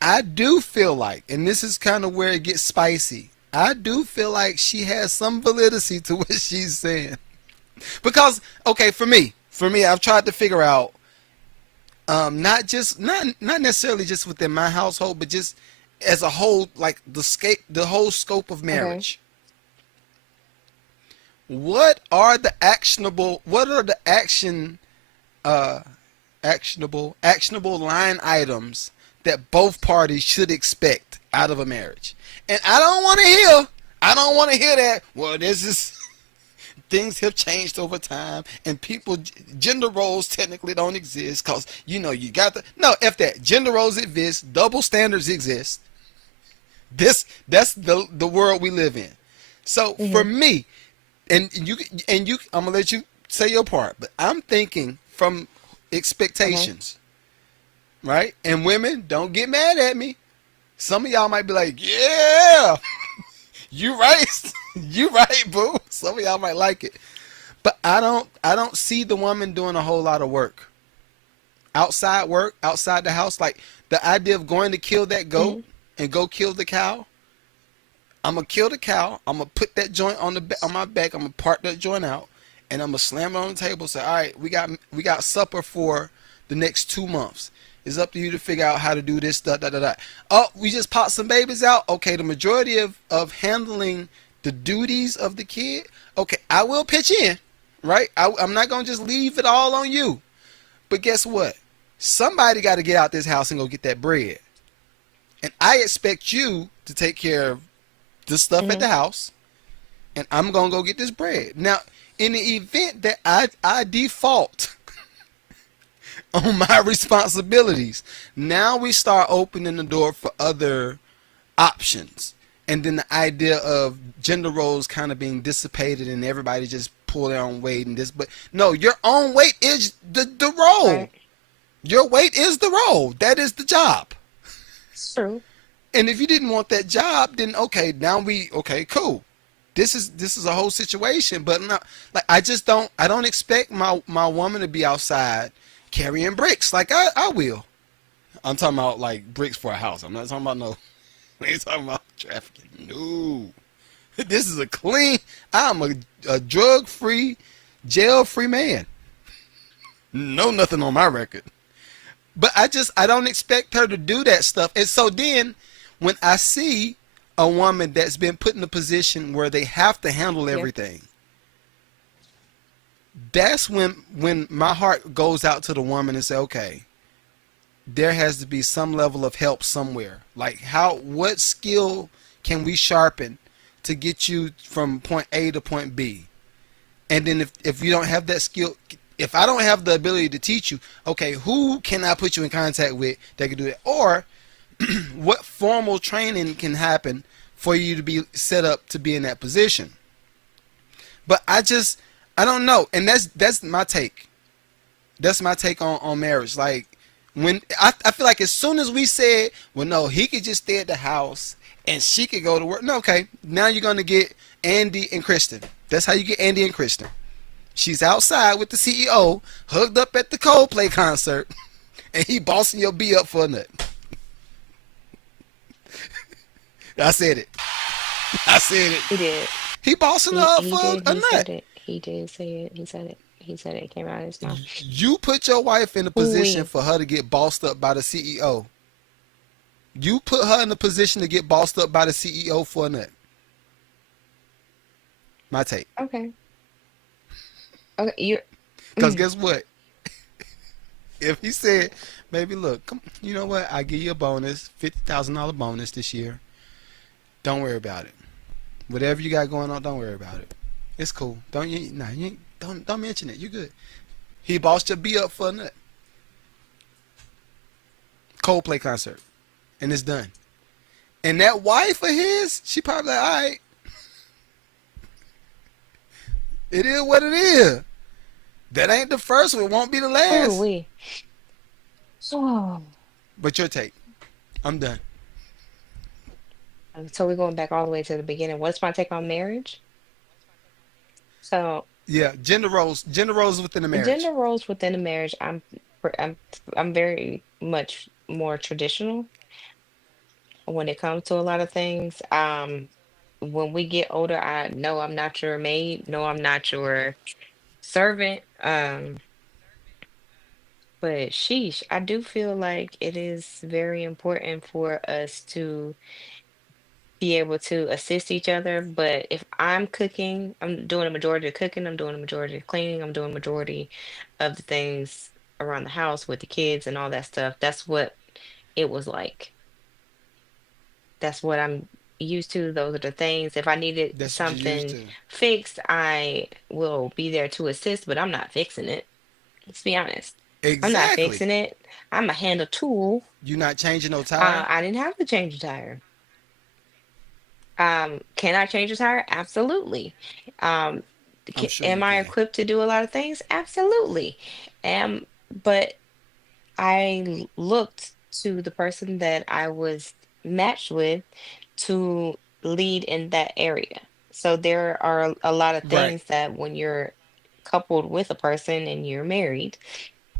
I do feel like, and this is kind of where it gets spicy. I do feel like she has some validity to what she's saying. Because okay, for me, I've tried to figure out, not necessarily just within my household, but just as a whole, like the whole scope of Okay. marriage. What are the uh actionable line items that both parties should expect out of a marriage? And I don't want to hear that, well, this is things have changed over time and people gender roles technically don't exist because you got the no f that gender roles exist, double standards exist. That's the world we live in. So for Hmm. me, and you I'm gonna let you say your part, but I'm thinking from Okay. expectations, right? And women, don't get mad at me. Some of y'all might be like, yeah, you right. You right, boo. Some of y'all might like it. But I don't see the woman doing a whole lot of work outside the house. Like the idea of going to kill that goat Hmm. and go kill the cow. I'm gonna kill the cow. I'm gonna put that joint on my back. I'm gonna part that joint out, and I'm gonna slam it on the table. Say, all right, we got supper for the next 2 months. It's up to you to figure out how to do this. Da da da da. Oh, we just popped some babies out. Okay, the majority of handling the duties of the kid. Okay, I will pitch in, right? I'm not gonna just leave it all on you. But guess what? Somebody got to get out this house and go get that bread. And I expect you to take care of the stuff at Hmm. the house, and I'm gonna go get this bread. Now, in the event that I default on my responsibilities, now we start opening the door for other options. And then the idea of gender roles kind of being dissipated and everybody just pull their own weight and this, but no, your own weight is the role. Right. Your weight is the role. That is the job. It's true. And if you didn't want that job, then okay, now okay, cool. This is a whole situation, but not like I don't expect my woman to be outside carrying bricks like I will. I'm talking about like bricks for a house. I'm not talking about no. I ain't talking about trafficking. No, this is a clean. I'm a drug free, jail free man. No, nothing on my record. But I don't expect her to do that stuff. And so then when I see a woman that's been put in a position where they have to handle Yeah. everything, that's when my heart goes out to the woman and say, okay, there has to be some level of help somewhere. Like what skill can we sharpen to get you from point A to point B? And then if you don't have that skill, if I don't have the ability to teach you, okay, who can I put you in contact with that can do that? Or what formal training can happen for you to be set up to be in that position? But I don't know, and that's my take. That's my take on marriage. Like when I feel like as soon as we said, well, no, he could just stay at the house and she could go to work. No, okay, now you're gonna get Andy and Kristen. That's how you get Andy and Kristen. She's outside with the CEO, hugged up at the Coldplay concert, and he bossing your B up for a nut. I said it. I said it. He did. He bossing her up He for did. a He nut. said it. He did say it. He said it. He said it came out of his mouth. You put your wife in a Ooh position wee. for her to get bossed up by the CEO. You put her in a position to get bossed up by the CEO for a nut. My take. Okay. Okay. You. Because guess what? If he said, baby, look, come, you know what? I give you a bonus, $50,000 bonus this year. Don't worry about it. Whatever you got going on, don't worry about it. It's cool. Don't you? Nah, you don't mention it. You good? He bossed your B up for a nut. Coldplay concert, and it's done. And that wife of his, she probably like, all right, it is what it is. That ain't the first one. It won't be the Ooh last. wee. Oh. But your take. I'm done. So we're going back all the way to the beginning. What's my take on marriage? So Yeah, gender roles. Gender roles within the gender marriage. roles within a marriage, I'm very much more traditional when it comes to a lot of things. When we get older, I know I'm not your maid, no, I'm not your servant. But sheesh, I do feel like it is very important for us to be able to assist each other. But if I'm cooking, I'm doing a majority of cooking, I'm doing a majority of cleaning, I'm doing a majority of the things around the house with the kids and all that stuff. That's what it was like. That's what I'm used to. Those are the things. If I needed That's what you're used something to. fixed, I will be there to assist, but I'm not fixing it. Let's be honest. I'm not Exactly. fixing it. I'm a hand a tool. You not changing no tire. I didn't have to change a tire. Can I change a tire? Absolutely. Um, I'm sure am you I can. equipped to do a lot of things? Absolutely. But looked to the person that I was matched with to lead in that area. So there are a lot of Right. things that when you're coupled with a person and you're married,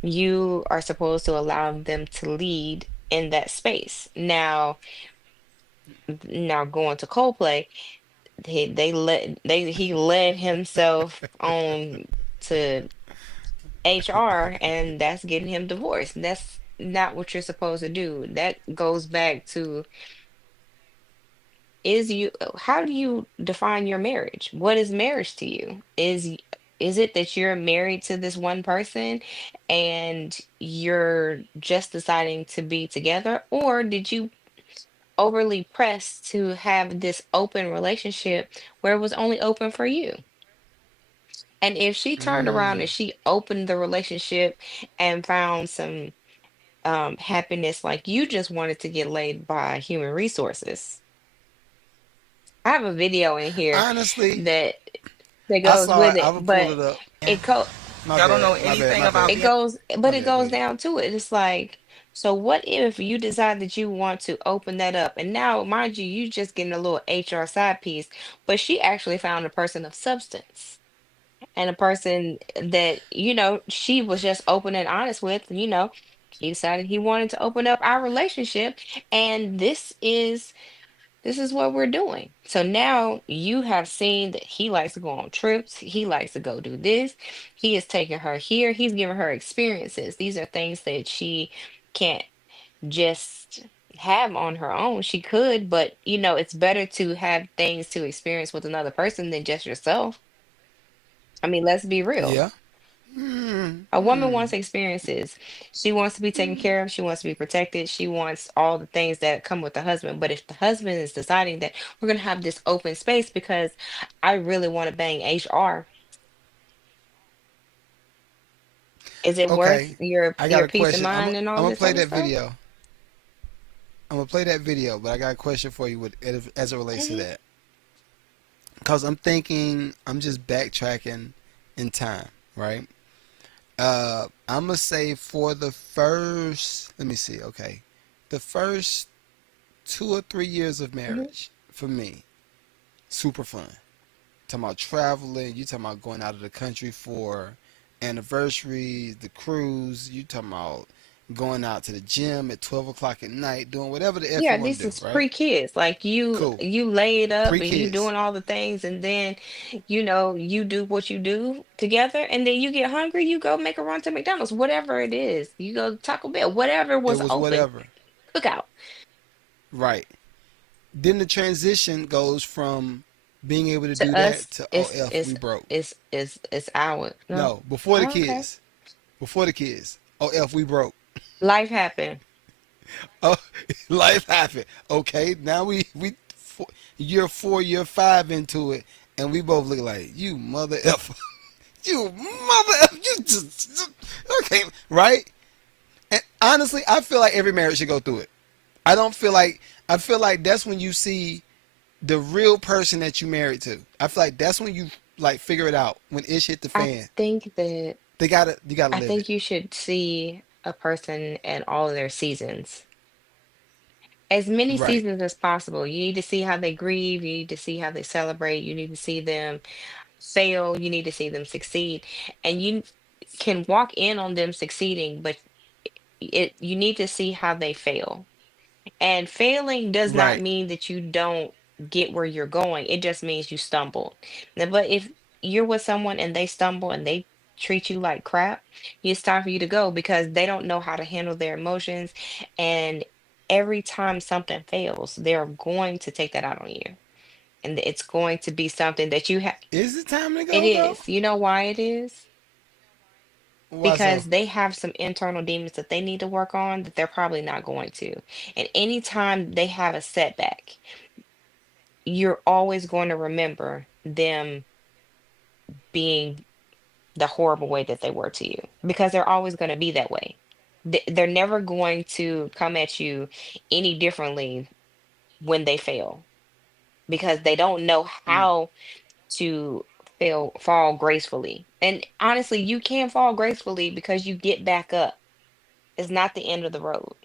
you are supposed to allow them to lead in that space. Now going to Coldplay, he led himself on to HR, and that's getting him divorced. That's not what you're supposed to do. That goes back to, how do you define your marriage? What is marriage to you? Is it that you're married to this one person and you're just deciding to be together, or did you overly pressed to have this open relationship where it was only open for you? And if she turned around and Mm. she opened the relationship and found some happiness, like you just wanted to get laid by human resources. I have a video in here Honestly, that I goes saw with it. I it, would pull but it up. it co- My Y'all don't bad. know My bad. anything My about bad. it being. goes but My it bad. Go goes ahead. down to it. It's like, so what if you decide that you want to open that up? And now, mind you, you just getting a little HR side piece, but she actually found a person of substance and a person that, she was just open and honest with. He decided he wanted to open up our relationship, and this is what we're doing. So now you have seen that he likes to go on trips, he likes to go do this, he is taking her here, he's giving her experiences. These are things that she can't just have on her own. She could, but it's better to have things to experience with another person than just yourself. I mean, let's be real. Yeah. Mm. A woman Mm. wants experiences. She wants to be taken care of. She wants to be protected. She wants all the things that come with the husband. But if the husband is deciding that we're going to have this open space because I really want to bang HR, is it worth Okay. your I got your a peace of question. mind and I'm all gonna this play other that stuff? video. I'm gonna play that video, but I got a question for you as it relates to Hmm. that. Cause I'm thinking I'm just backtracking in time, right? I'm gonna say for the first, let me see, okay, the first 2 or 3 years of Hmm. marriage for me, super fun. Talking about traveling, you talking about going out of the country for anniversaries, the cruise, you talking about going out to the gym at 12 o'clock at night, doing whatever the F Yeah, you want this to do, is right? pre-kids. Like Cool. you laid up and you Pre-kids. doing all the things, and then you do what you do together, and then you get hungry, you go make a run to McDonald's, whatever it is. You go to Taco Bell, whatever It was was open, whatever. cookout. Right. Then the transition goes from being able to To do that us, to, oh, F, we broke. it's our no. No, before the Oh, okay. kids. Before the kids. Oh, F, we broke. Life happened. Oh, life happened. Okay, now year 4, year 5 into it, and we both look like, you mother F. You mother F. You just, okay, right? And honestly, I feel like every marriage should go through it. I feel like that's when you see the real person that you married to. I feel like that's when you like figure it out. When ish hit the I fan. think that You gotta I live it. think you should see a person at all of their seasons. As many Right. seasons as possible. You need to see how they grieve, you need to see how they celebrate, you need to see them fail, you need to see them succeed. And you can walk in on them succeeding, but you need to see how they fail. And failing does not Right. mean that you don't get where you're going. It just means you stumbled. But if you're with someone and they stumble and they treat you like crap, it's time for you to go because they don't know how to handle their emotions. And every time something fails, they're going to take that out on you. And it's going to be something that you have. Is it time to It go though? is. You know why it is? Why so? Because they have some internal demons that they need to work on that they're probably not going to. And anytime they have a setback, you're always going to remember them being the horrible way that they were to you because they're always going to be that way. They're never going to come at you any differently when they fail because they don't know Mm. how to fall gracefully. And honestly, you can fall gracefully because you get back up. It's not the end of the road.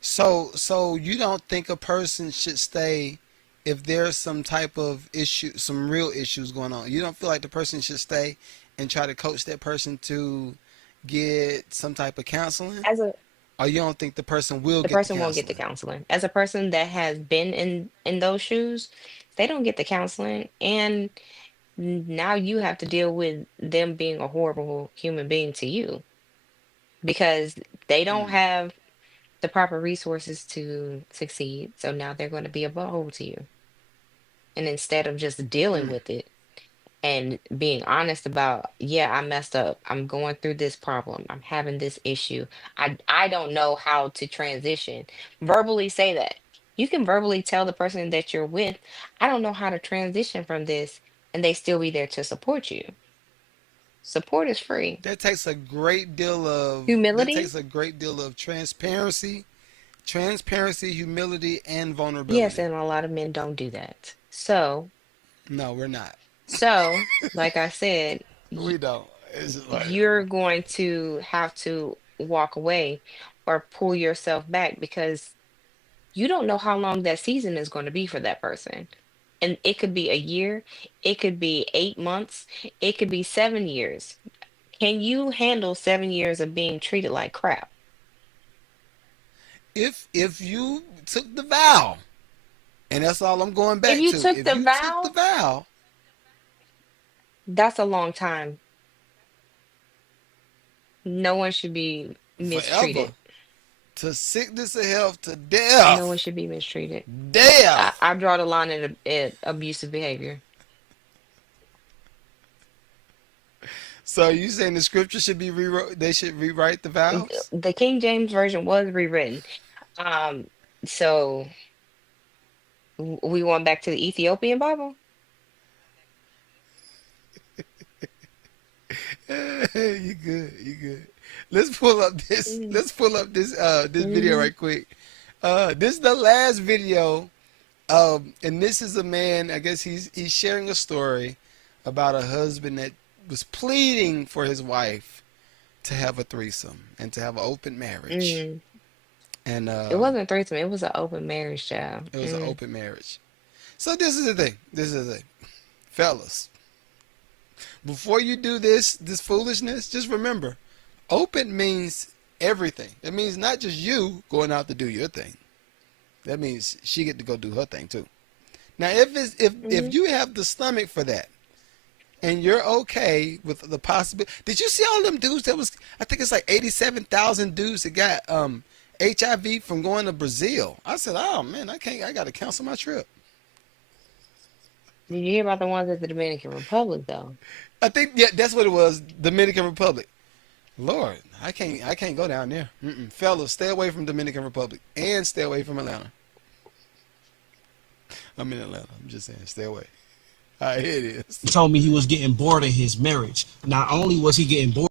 So you don't think a person should stay if there's some type of issue, some real issues going on? You don't feel like the person should stay and try to coach that person to get some type of counseling? As a Or you don't think the person will The get the person won't get the counseling? counseling. As a person that has been in those shoes, they don't get the counseling, and now you have to deal with them being a horrible human being to you because they don't Mm. have the proper resources to succeed. So now they're going to be a butthole to you. And instead of just dealing Mm. with it and being honest about, yeah, I messed up, I'm going through this problem, I'm having this issue, I don't know how to transition. Verbally say that. You can verbally tell the person that you're with, I don't know how to transition from this, and they still be there to support you. Support is free. That Humility, takes a great deal of transparency, humility, and yes, vulnerability. and a lot of men don't do that. No, we're not. So like I said, We don't. It's just like, you're going to have to walk away or pull yourself back because you don't know how long that season is going to be for that person. And it could be a year, it could be 8 months, it could be 7 years. Can you handle 7 years of being treated like crap? if you took the vow, and that's all I'm going If back you to. took If the you took the vow, vow that's a long time. No one should be forever, mistreated. to sickness or health, to No one death, should be mistreated. death. I draw the line at abusive behavior. So you saying the scripture should be rewrote? They should rewrite the vows? The King James version was rewritten. Um, so we went back to the Ethiopian Bible. You good? You good? Let's pull up this. Mm, Let's pull up this video mhm, right quick. This is the last video. And this is a man. I guess he's sharing a story about a husband that was pleading for his wife to have a threesome and to have an open marriage. mm. And It wasn't a threesome. It was an open marriage, child. it was an Mm. open marriage. So this is the thing. This is the thing, fellas. Before you do this foolishness, just remember, Open means everything. That means not just you going out to do your thing. That means she get to go do her thing too. Now, if Hmm. you have the stomach for that, and you're okay with the possibility, did you see all them dudes that was? I think it's like 87,000 dudes that got HIV from going to Brazil. I said, oh man, I can't. I got to cancel my trip. Did you hear about the ones at the Dominican Republic though? I think yeah, that's what it was. Dominican Republic. Lord, I can't. I can't go down there. Fellas, stay away from Dominican Republic and stay away from Atlanta. I'm in Atlanta. I'm just saying, stay away. All right, here it is. He told me he was getting bored in his marriage. Not only was he getting bored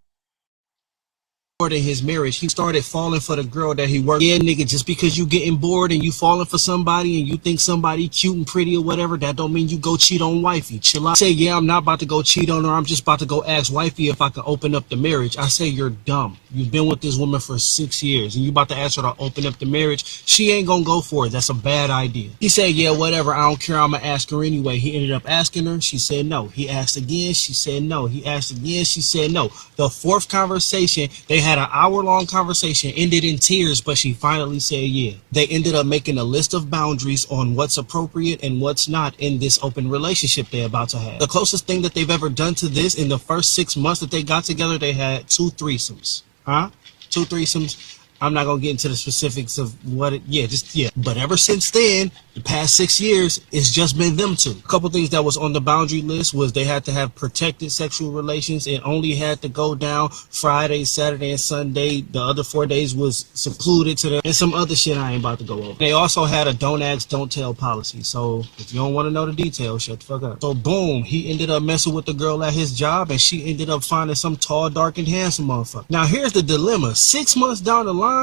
in his marriage, he started falling for the girl that he worked. Yeah, nigga, just because you getting bored and you falling for somebody and you think somebody cute and pretty or whatever, that don't mean you go cheat on wifey. Chill out. Say, yeah, I'm not about to go cheat on her. I'm just about to go ask wifey if I can open up the marriage. I say, you're dumb. You've been with this woman for 6 years and you about to ask her to open up the marriage. She ain't gonna go for it. That's a bad idea. He said, yeah, whatever. I don't care. I'm gonna ask her anyway. He ended up asking her. She said no. He asked again. She said no. He asked again. She said no. The fourth conversation, they had an hour-long conversation, ended in tears, but she finally said yeah. They ended up making a list of boundaries on what's appropriate and what's not in this open relationship they're about to have. The closest thing that they've ever done to this in the first 6 months that they got together, they had 2 threesomes. Huh? 2 threesomes. I'm not gonna get into the specifics of what it, yeah, just yeah. But ever since then, the past 6 years, it's just been them two. A couple things that was on the boundary list was they had to have protected sexual relations. It only had to go down Friday, Saturday, and Sunday. The other 4 days was secluded to them, and some other shit I ain't about to go over. They also had a don't ask, don't tell policy. So if you don't want to know the details, shut the fuck up. So boom, he ended up messing with the girl at his job, and she ended up finding some tall, dark, and handsome motherfucker. Now here's the dilemma: 6 months down the line,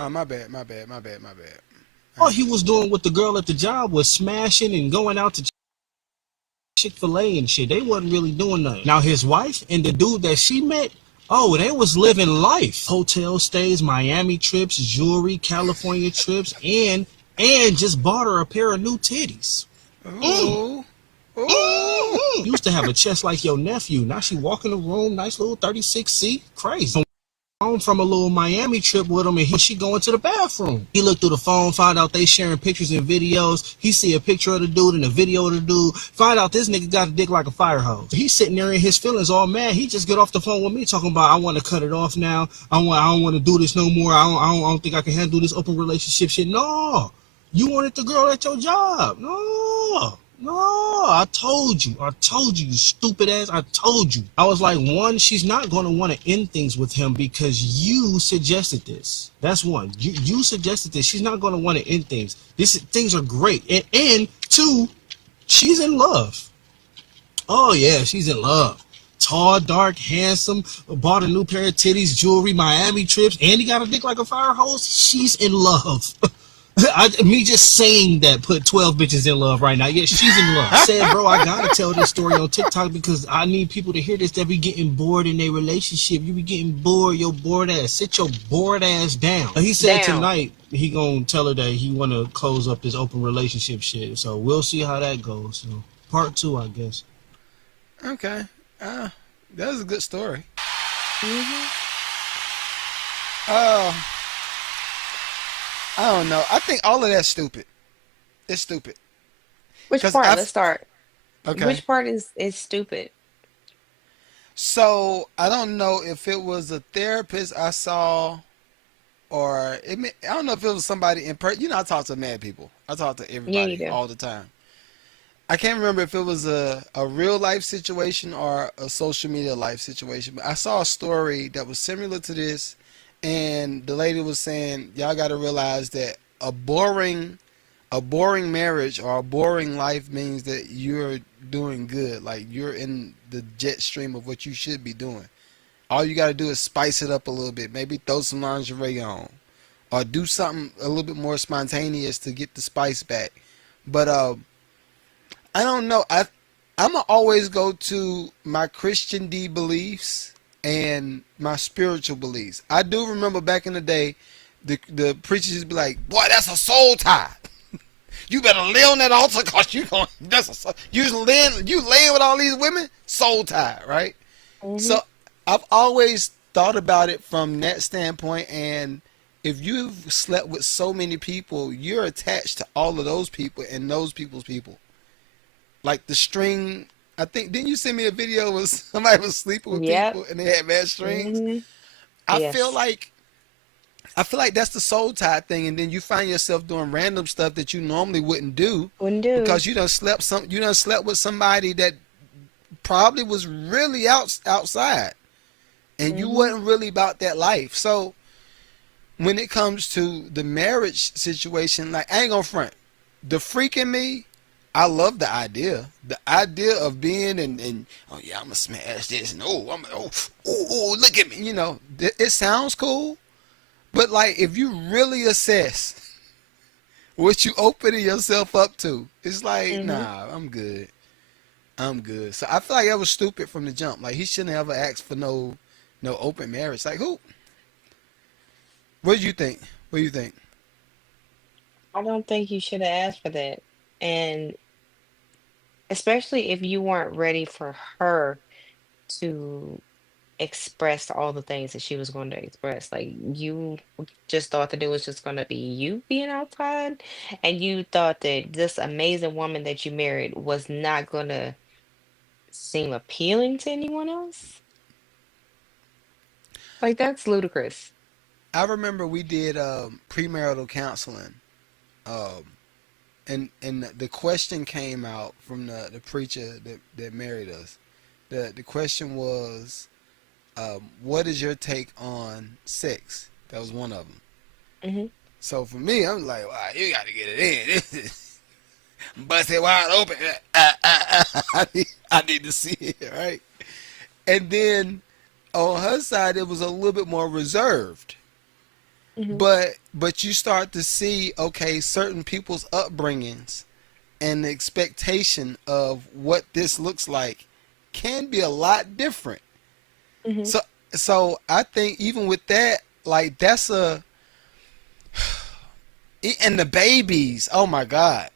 Oh, my bad, my bad, my bad, my bad. I all ain't he mean to was do that. doing with the girl at the job was smashing and going out to Chick-fil-A and shit. They wasn't really doing nothing. Now his wife and the dude that she met, oh, they was living life. Hotel stays, Miami trips, jewelry, California trips, and just bought her a pair of new titties. Mm. Ooh, ooh. Used to have a chest like your nephew. Now she walk in the room, nice little 36C. Crazy. Home from a little Miami trip with him, and she going to the bathroom. He looked through the phone, find out they sharing pictures and videos. He see a picture of the dude and a video of the dude. Find out this nigga got a dick like a fire hose. He's sitting there in his feelings, all mad. He just get off the phone with me talking about I want to cut it off now. I don't want to do this no more. I don't think I can handle this open relationship shit. No, you wanted the girl at your job. No. No, I told you, you stupid ass. I told you. I was like, one, she's not going to want to end things with him because you suggested this. That's one. You suggested this. She's not going to want to end things. Things are great. And two, she's in love. Oh yeah, she's in love. Tall, dark, handsome, bought a new pair of titties, jewelry, Miami trips, and he got a dick like a fire hose. She's in love. Me just saying that put 12 bitches in love right now. Yeah, she's in love. I said, bro, I gotta tell this story on TikTok because I need people to hear this. That be getting bored in their relationship. You be getting bored, your bored ass. Sit your bored ass down. He said Down. tonight he gonna tell her that he wanna close up this open relationship shit. So we'll see how that goes. So part 2, I guess. Okay. That was a good story. Hmm. Uh, I don't know. I think all of that's stupid. It's stupid. Which Cause part? Let's start. okay. Which part is stupid? So I don't know if it was a therapist I saw, or I don't know if it was somebody in person. You know, I talk to mad people. I talk to Yeah, you everybody do. all the time. I can't remember if it was a real life situation or a social media life situation, but I saw a story that was similar to this, and the lady was saying, y'all got to realize that a boring marriage or a boring life means that you're doing good, like you're in the jet stream of what you should be doing. All you got to do is spice it up a little bit, maybe throw some lingerie on, or do something a little bit more spontaneous to get the spice back. But I don't know. I'm gonna always go to my Christian D beliefs and my spiritual beliefs. I do remember back in the day, the preachers used to be like, "Boy, that's a soul tie. You better lay on that altar, cause you going that's a soul. You laying with all these women, soul tie, right?" Hmm. So I've always thought about it from that standpoint, and if you've slept with so many people, you're attached to all of those people and those people's people. Like the string, I think didn't you send me a video where somebody was sleeping with Yep. people and they had mad strings? Hmm. I feel Yes. like I feel like that's the soul tie thing, and then you find yourself doing random stuff that you normally wouldn't do Wouldn't do. because you done slept with somebody that probably was really outside, and you Hmm. wasn't really about that life. So when it comes to the marriage situation, like I ain't gonna front, the freaking me, I love the idea of being and oh yeah, I'm gonna smash this and oh look at me, it sounds cool, but like if you really assess what you opening yourself up to, it's like Hmm. nah, I'm good. I'm good. So I feel like that was stupid from the jump. Like he shouldn't have ever asked for no open marriage. Like who? What do you think? What do you think? I don't think you should have asked for that. And especially if you weren't ready for her to express all the things that she was going to express. Like you just thought that it was just going to be you being outside, and you thought that this amazing woman that you married was not going to seem appealing to anyone else. Like that's ludicrous. I remember we did premarital counseling, um, and the question came out from the preacher that married us. The question was, what is your take on sex? That was one of them. Hmm. So for me, I'm like, wow, you got to get it in. This is bust it wide open. I need to see it, right? And then on her side, it was a little bit more reserved. Hmm. But you start to see, okay, certain people's upbringings and the expectation of what this looks like can be a lot different. Hmm. So so I think even with that, like that's a and the babies, oh my God.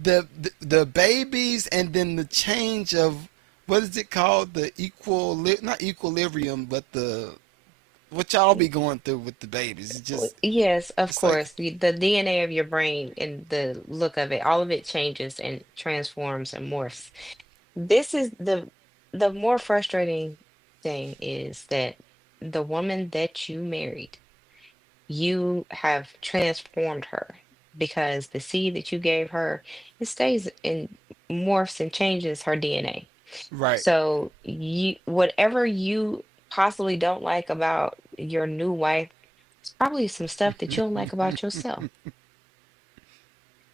The babies and then the change of what is it called? The not equilibrium, but the what y'all be going through with the babies. Yes, of It's like course. The DNA of your brain and the look of it, all of it changes and transforms and morphs. This is the more frustrating thing is that the woman that you married, you have transformed her because the seed that you gave her, it stays and morphs and changes her DNA. right. So you whatever you possibly don't like about your new wife, it's probably some stuff that you don't like about yourself.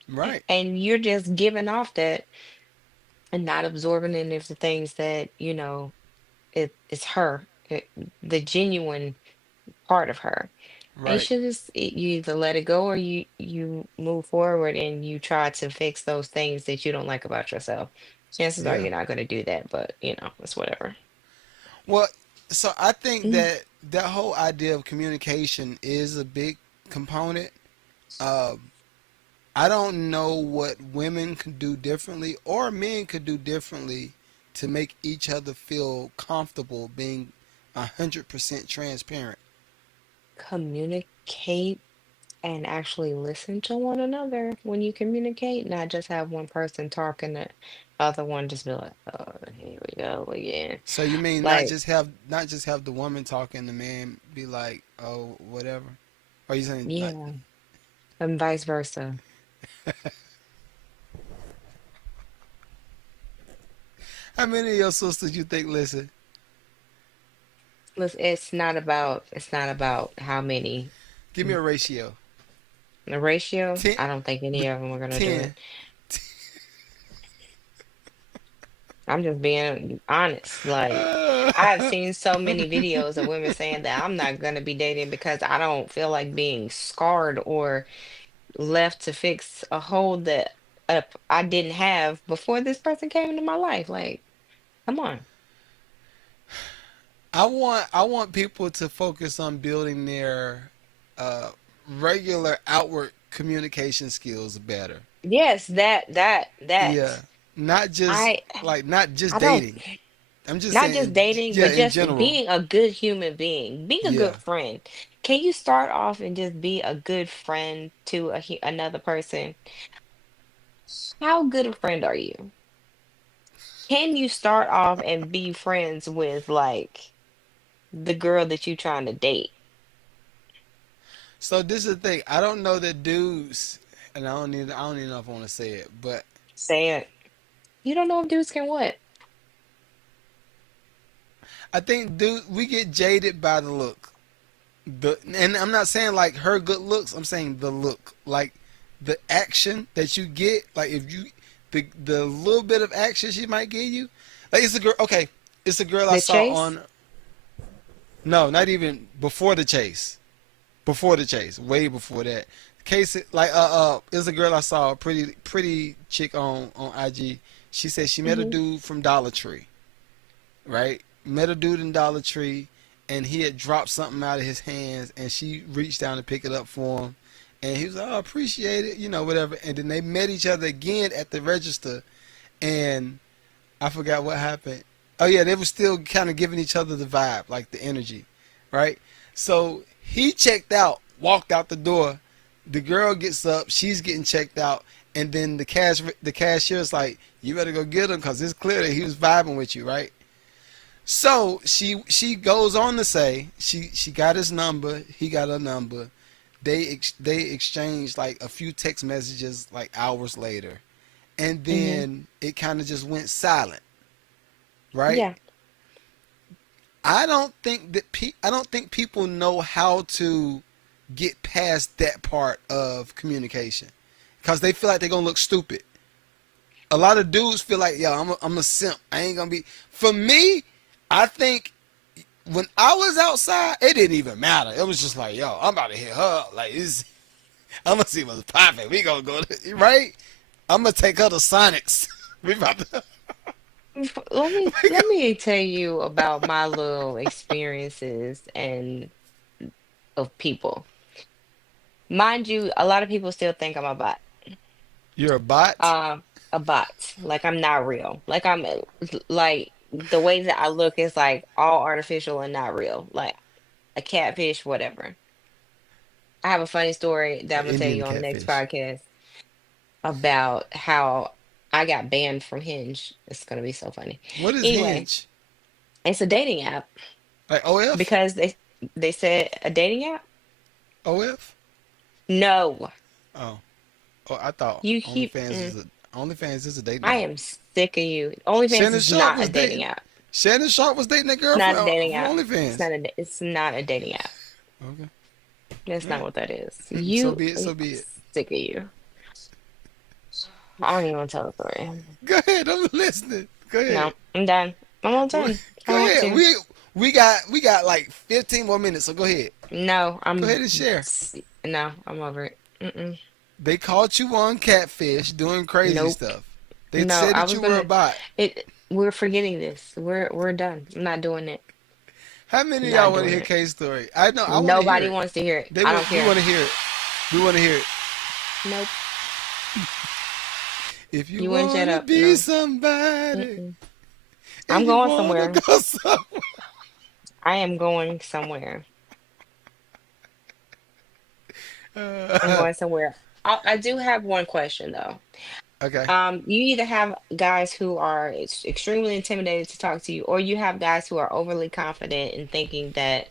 Right. And you're just giving off that and not absorbing any of the things that, it's her, the genuine part of her. And you Right. should just you either let it go or you move forward and you try to fix those things that you don't like about yourself. Chances are Yeah. you're not going to do that, but it's whatever. Well, so I think Mhm. that that whole idea of communication is a big component. Um, I don't know what women could do differently or men could do differently to make each other feel comfortable being 100% transparent. Communicate and actually listen to one another when you communicate, not just have one person talking, the other one just be like, "Oh, here we go again." So you mean Like, not just have the woman talk and the man be like, oh, whatever? Or you saying like yeah, and vice versa. how many of your sisters you think listen? Listen, it's not about how many. Give me a ratio. The ratio, 10, I don't think any of them are gonna do 10. it. I'm just being honest. Like, I have seen so many videos of women saying that I'm not gonna be dating because I don't feel like being scarred or left to fix a hole that I didn't have before this person came into my life. Like, come on. I want people to focus on building their uh, regular outward communication skills better. Yes, that. Yeah, not just I not just I don't dating. I'm just Not just saying, dating, yeah, but in just general. being a good human being, being a Yeah. good friend. Can you start off and just be a good friend to another person? How good a friend are you? Can you start off and be friends with like the girl that you trying to date? So this is the thing. I don't know that dudes, and I don't even know if I want to say it, but Saying you don't know if dudes can what? I think dude we get jaded by the look. And I'm not saying like her good looks. I'm saying the look, like the action that you get. Like if you the little bit of action she might give you. Like it's a girl. Okay, it's a girl I The saw chase? on. No, not even before the chase. Before the chase, way before that. Case like it was a girl I saw, a pretty chick on IG. She said she met a Hmm. dude from Dollar Tree, right? Met a dude in Dollar Tree, and he had dropped something out of his hands, and she reached down to pick it up for him, and he was like, "Oh, appreciate it," whatever. And then they met each other again at the register, and I forgot what happened. Oh yeah, they were still kind of giving each other the vibe, like the energy, right? So he checked out, walked out the door. The girl gets up, she's getting checked out, and then the cashier's like, "You better go get him because it's clear that he was vibing with you, right?" So she goes on to say she got his number, he got her number. They exchanged like a few text messages like hours later, and Hmm. then it kind of just went silent, right? Yeah. I don't think people know how to get past that part of communication because they feel like they're gonna look stupid. A lot of dudes feel like, yo, I'm a simp. I ain't gonna be. For me, I think when I was outside, it didn't even matter. It was just like, yo, I'm about to hit her up. Like, I'm gonna see what's popping. We gonna go right. I'm gonna take her to Sonics. we about to. Let me We go, let me tell you about my little experiences and of people. Mind you, a lot of people still think I'm a bot. you're a bot. Um, a bot. Like I'm not real. Like like the way that I look is like all artificial and not real. Like a catfish, whatever. I have a funny story that An I'm gonna tell Indian you on the next catfish. podcast about how I got banned from Hinge. It's gonna be so funny. What is Anyway, Hinge? it's a dating app Like OF? because they said a dating app. OF? No, Oh, oh, I thought you keep. OnlyFans is a dating I app. am sick of you. OnlyFans Shannon is Sharp not a was dating dating. app. Shannon Sharp was dating that It's girl not a dating from app. OnlyFans. It's not a dating app. Okay. That's All not right. what that is. So You be it. I'm So be it. sick of you. I don't even want to tell the story. Go ahead. I'm listening. Go No, ahead. I'm done. I'm all Go done. I don't have ahead. to. We got like 15 more minutes. So go ahead. No, Go ahead and share. no, I'm over it. Mm-mm. They caught you on catfish doing crazy Nope. stuff. They No, said I that was you were a gonna. bot. We're forgetting this. We're done. I'm not doing it. How many of y'all Not want to doing hear it. Kay's story? I know. I want to hear Nobody it. wants to hear it. I don't We want care. to hear it. We want to hear it. Nope. If you You wouldn't shut want to up. be No. somebody, Mm-mm. I'm if you going want to somewhere. go somewhere. I am going somewhere. I'm Uh, going somewhere. I do have one question though. okay. You either have guys who are extremely intimidated to talk to you, or you have guys who are overly confident in thinking that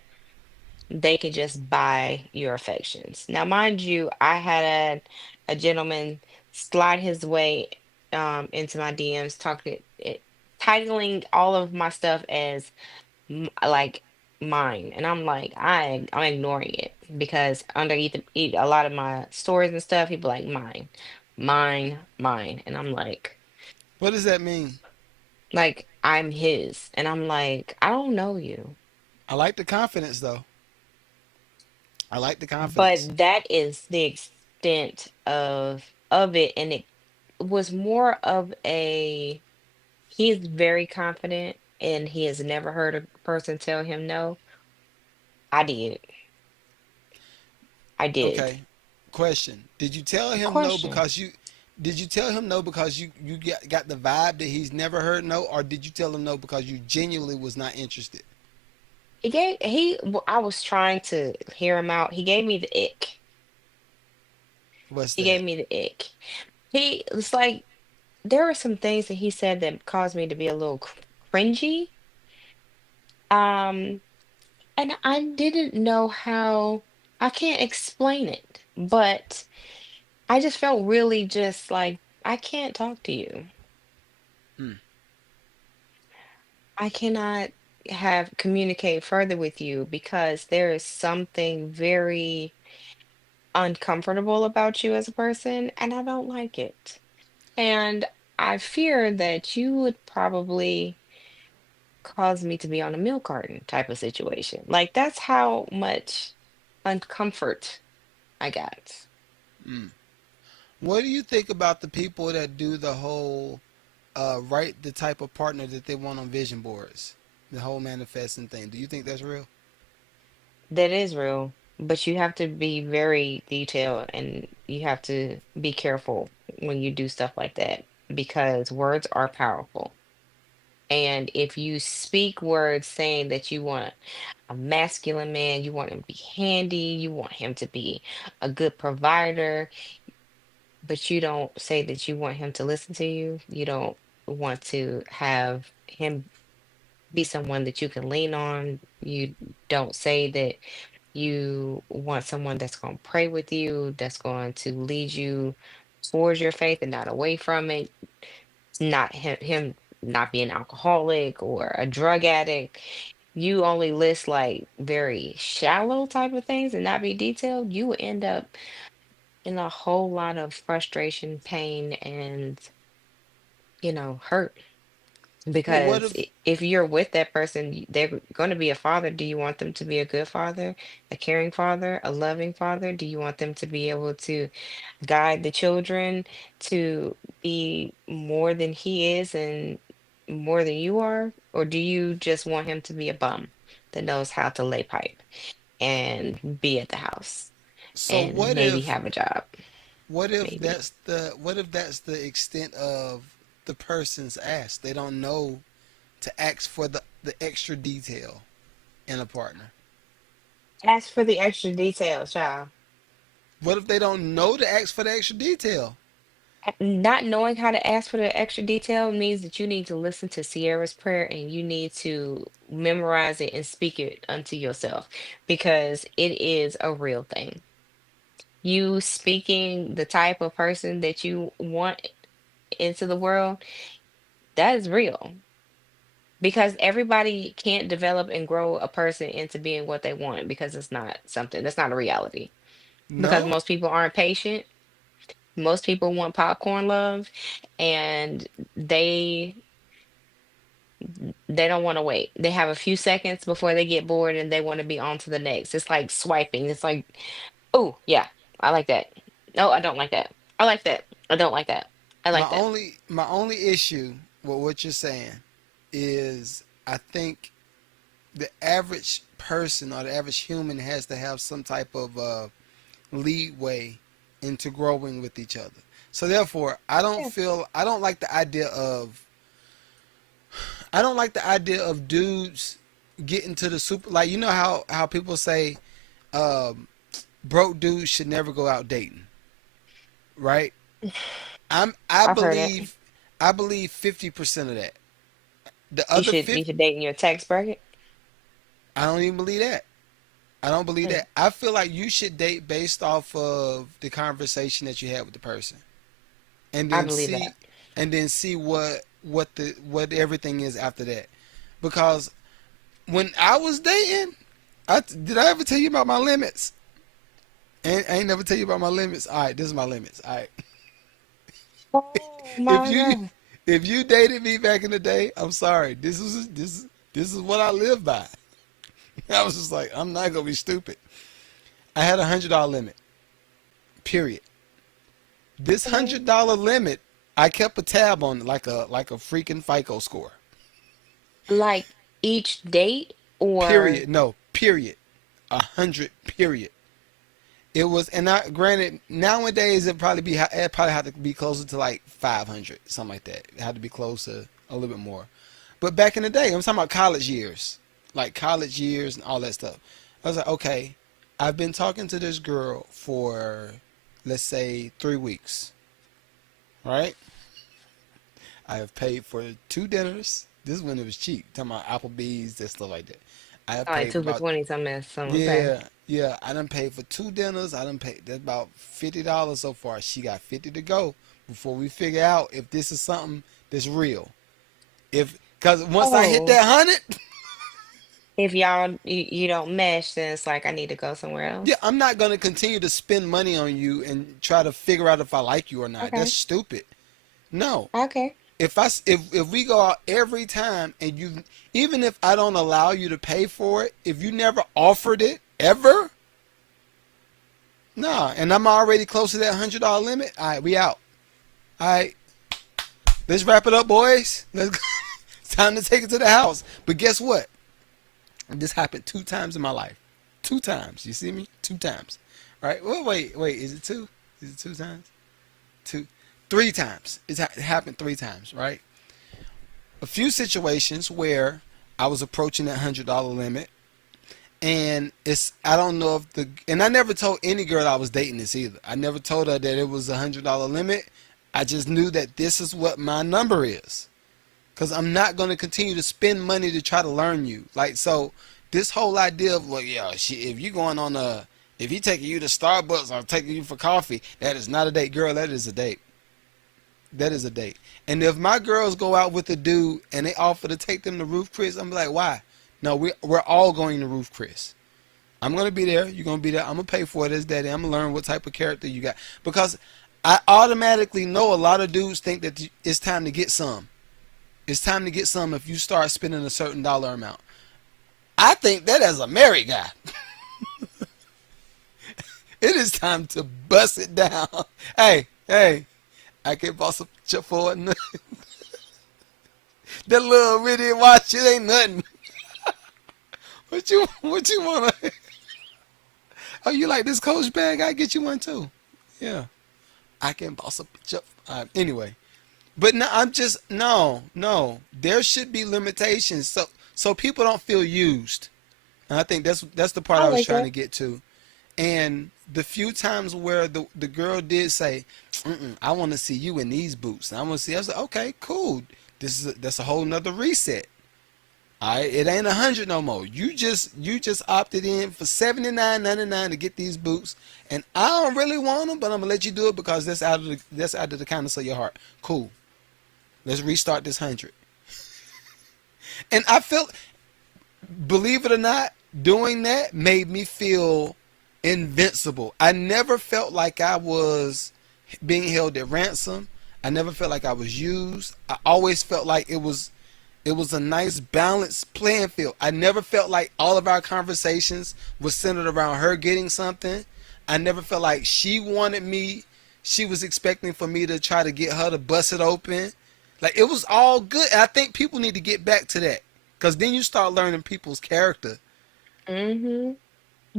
they can just buy your affections. Now, mind you, I had a gentleman slide his way into my DMs, titling all of my stuff as like mine, and I'm like, I'm ignoring it because underneath a lot of my stories and stuff, he'd be like, mine, mine, mine, and I'm What does that mean? like I'm his, and I'm like, I don't know you. I like the confidence, though. I like the confidence. But that is the extent of it, and it was more of a he is very confident and he has never heard a person tell him no. I did. I did. Okay. Question: Did you tell him no Question. because you? Did you tell him no because you got the vibe that he's never heard no, or did you tell him no because you genuinely was not interested? I was trying to hear him out. He gave me the ick. What's He that? gave me the ick. He it's like there were some things that he said that caused me to be a little cringy. Um, and I didn't know how, I can't explain it, but I just felt really just like I can't talk to you. Hmm. I cannot have communicate further with you because there is something very uncomfortable about you as a person, and I don't like it. And I fear that you would probably cause me to be on a milk carton type of situation. Like that's how much uncomfort I got. Hmm. What do you think about the people that do the whole write the type of partner that they want on vision boards? The whole manifesting thing. Do you think that's real? That is real, but you have to be very detailed and you have to be careful when you do stuff like that because words are powerful. And if you speak words saying that you want a masculine man, you want him to be handy, you want him to be a good provider, but you don't say that you want him to listen to you, you don't want to have him be someone that you can lean on, you don't say that you want someone that's going to pray with you, that's going to lead you towards your faith and not away from it. Not him not being alcoholic or a drug addict. You only list like very shallow type of things and not be detailed. You will end up in a whole lot of frustration, pain, and hurt. Well, what Because if if you're with that person, they're going to be a father. Do you want them to be a good father, a caring father, a loving father? Do you want them to be able to guide the children to be more than he is and more than you are? Or do you just want him to be a bum that knows how to lay pipe and be at the house so? and maybe have a job? Maybe. What if that's the extent of the person's ask? They don't know to ask for the extra detail in a partner. Ask for the extra details, child. What if they don't know to ask for the extra detail? Not knowing how to ask for the extra detail means that you need to listen to Sierra's prayer and you need to memorize it and speak it unto yourself because it is a real thing. You speaking the type of person that you want into the world, that is real because everybody can't develop and grow a person into being what they want because it's not something that's not a reality. Because No, most people aren't patient. Most people want popcorn love and they they don't want to wait. They have a few seconds before they get bored and they want to be on to the next. It's like swiping. It's like, oh, yeah, I like that. No, I don't like that. I like that. I don't like that. I like that. my only issue with what you're saying is I think the average person or the average human has to have some type of leadway into growing with each other. So therefore, Yeah. I don't like the idea of I don't like the idea of dudes getting to the super, like, you know how people say um, broke dudes should never go out dating, right? I I've heard it. believe 50% of that. The You other should you 50, should date in your tax bracket. I don't even believe that. I don't believe Mm, that. I feel like you should date based off of the conversation that you had with the person, and I then believe that. see what everything is after that. Because when I was dating, did I ever tell you about my limits? I ain't never tell you about my limits. All right, this is my limits. All right, Oh if my you God. if you dated me back in the day, I'm sorry. This is what I live by. I was just like, I'm not gonna be stupid. I had $100 limit. Period. This Okay. $100 limit, I kept a tab on it like a freaking FICO score. Like each date or Period. No. Period. 100. Period. It was, and I granted nowadays it probably had to be closer to like 500, something like that. It had to be closer a little bit more. But back in the day, I'm talking about college years, like college years and all that stuff. I was like, okay, I've been talking to this girl for, let's say, 3 weeks, right? I have paid for 2 dinners. This is when it was cheap. Talking about Applebee's and stuff like that. I have I like paid for two for about 20 something, some okay. yeah, yeah. I done paid for 2 dinners. I done paid that's about $50 so far. She got 50 to go before we figure out if this is something that's real. If Cause once I hit Oh, that 100, if you don't mesh, then it's like I need to go somewhere yeah, else. I'm not gonna continue to spend money on you and try to figure out if I like you or not. That's Okay. stupid. No. Okay. If we go out every time and you, even if I don't allow you to pay for it, if you never offered it ever, nah, and I'm already close to that $100 limit. All right, we out. All right, let's wrap it up, boys. Let's go. It's time to take it to the house. But guess what? This happened 2 times in my life. 2 times. You see me? 2 times. Right? Well, wait. Is it two? Is it 2 times? Two, 3 times. It happened 3 times. Right? A few situations where I was approaching that $100 limit, and I don't know if and I never told any girl I was dating this either. I never told her that it was $100 limit. I just knew that this is what my number is. Because I'm not going to continue to spend money to try to learn you. Like, so this whole idea of, well, yeah, if you going on if he taking you to Starbucks or taking you for coffee, that is not a date. Girl, that is a date. That is a date. And if my girls go out with a dude and they offer to take them to Roof Chris, I'm like, why? No, we're all going to Roof Chris. I'm going to be there. You're going to be there. I'm going to pay for it as daddy. I'm going to learn what type of character you got. Because I automatically know a lot of dudes think that it's time to get some. It's time to get some if you start spending a certain dollar amount. I think that as a married guy, it is time to bust it down. Hey, I can boss a picture for it. That little bitty watch, it ain't nothing. What you wanna? Oh, you like this Coach bag? I get you one too. Yeah, I can boss a picture. Anyway. But no, no. There should be limitations, so people don't feel used. And I think that's the part I I was like trying that. to get to. And the few times where the girl did say, "I want to see you in these boots," and I want to see, I was like, "Okay, cool. That's a whole nother reset. All right, it ain't 100 no more. You just opted in for $79.99 to get these boots, and I don't really want them, but I'm gonna let you do it because that's out of the kindness of your heart. Cool. Let's restart this 100." And I felt, believe it or not, doing that made me feel invincible. I never felt like I was being held at ransom. I never felt like I was used. I always felt like it was a nice balanced playing field. I never felt like all of our conversations was centered around her getting something. I never felt like she wanted me. She was expecting for me to try to get her to bust it open. Like, it was all good. And I think people need to get back to that. Because then you start learning people's character. Mm-hmm.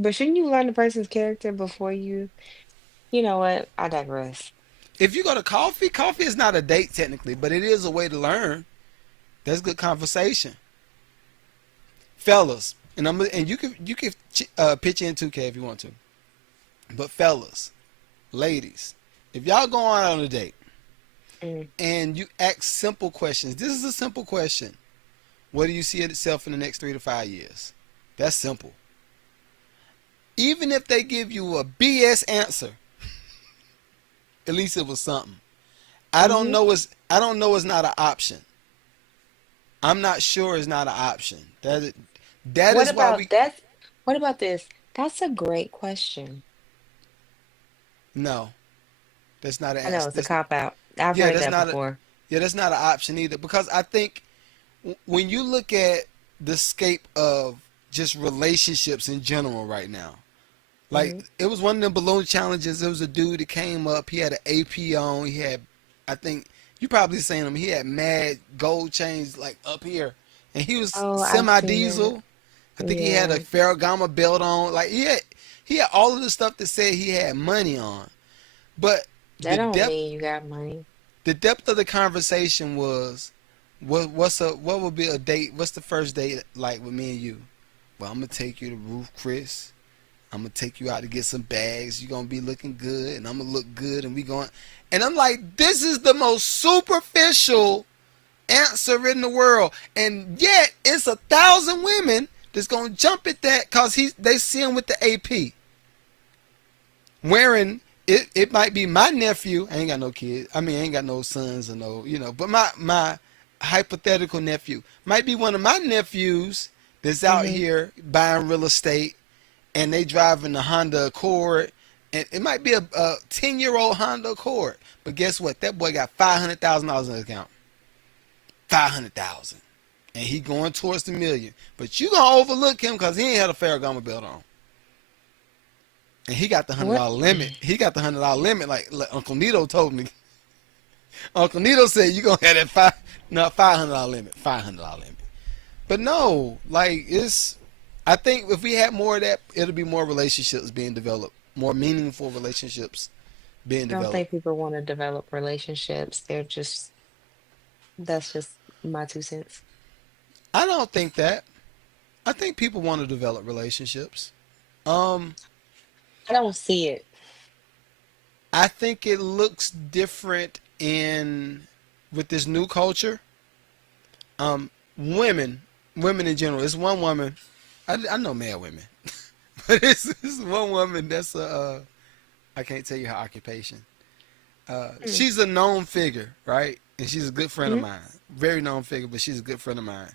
But shouldn't you learn the person's character before you know what? I digress. If you go to coffee is not a date technically, but it is a way to learn. That's good conversation. Fellas, and you can pitch in 2K if you want to. But fellas, ladies, if y'all go on a date Mm. and you ask simple questions, this is a simple question. What do you see itself in the next 3 to 5 years? That's simple. Even if they give you a BS answer, at least it was something. I don't Mm-hmm. know. It's not an option. I'm not sure it's not an option. That What is why about we that? What about this? That's a great question. no. That's not an I know answer. it's a cop out. I've Yeah, heard that's that not a before. yeah, that's not an option either. Because I think when you look at the scape of just relationships in general right now, like Mm-hmm. it was one of them balloon challenges. There was a dude that came up. He had an AP on. He had, I think you probably seen him. He had mad gold chains like up here, and he was Oh, I've semi seen that. diesel. I think he had a Yeah. Ferragamo belt on. Like he He had all of the stuff that said he had money on. But That the don't depth mean you got money. the depth of the conversation was, what would be a date? What's the first date like with me and you? Well, I'm gonna take you to Roof Chris. I'm gonna take you out to get some bags. You're gonna be looking good, and I'm gonna look good, and we going. And I'm like, this is the most superficial answer in the world, and yet it's 1,000 women that's gonna jump at that because they see him with the AP wearing it. It might be my nephew. I ain't got no kids. I mean, I ain't got no sons or no, but my hypothetical nephew might be one of my nephews that's out Hmm. here buying real estate, and they driving the Honda Accord, and it might be a 10-year-old Honda Accord. But guess what? That boy got $500,000 in his account. 500,000, and he going towards the million. But you gonna overlook him because he ain't had a Ferragamo belt on, and he got the hundred What? dollar limit. He got the $100 limit, like Uncle Nito told me. Uncle Nito said you gonna have that $500 limit, $500 limit. But no, like it's. I think if we had more of that, it'll be more relationships being developed, more meaningful relationships being I don't developed. think people want to develop relationships. That's just my 2 cents. I don't think that. I think people want to develop relationships. Um, I don't see it. I think it looks different in with this new culture. Women in general. It's one woman. I know male women, but it's one woman that's I can't tell you her occupation. Mm. She's a known figure, right? And she's a good friend of Hmm. mine. Very known figure, but she's a good friend of mine.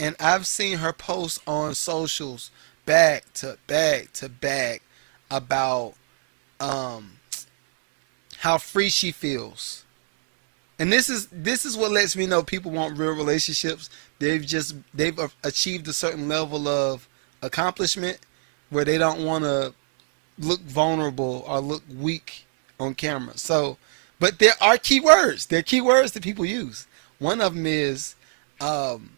And I've seen her post on socials back to back to back about um, how free she feels. And this is what lets me know people want real relationships. They've achieved a certain level of accomplishment where they don't want to look vulnerable or look weak on camera. So, but there are keywords. There are keywords that people use. One of them is, um,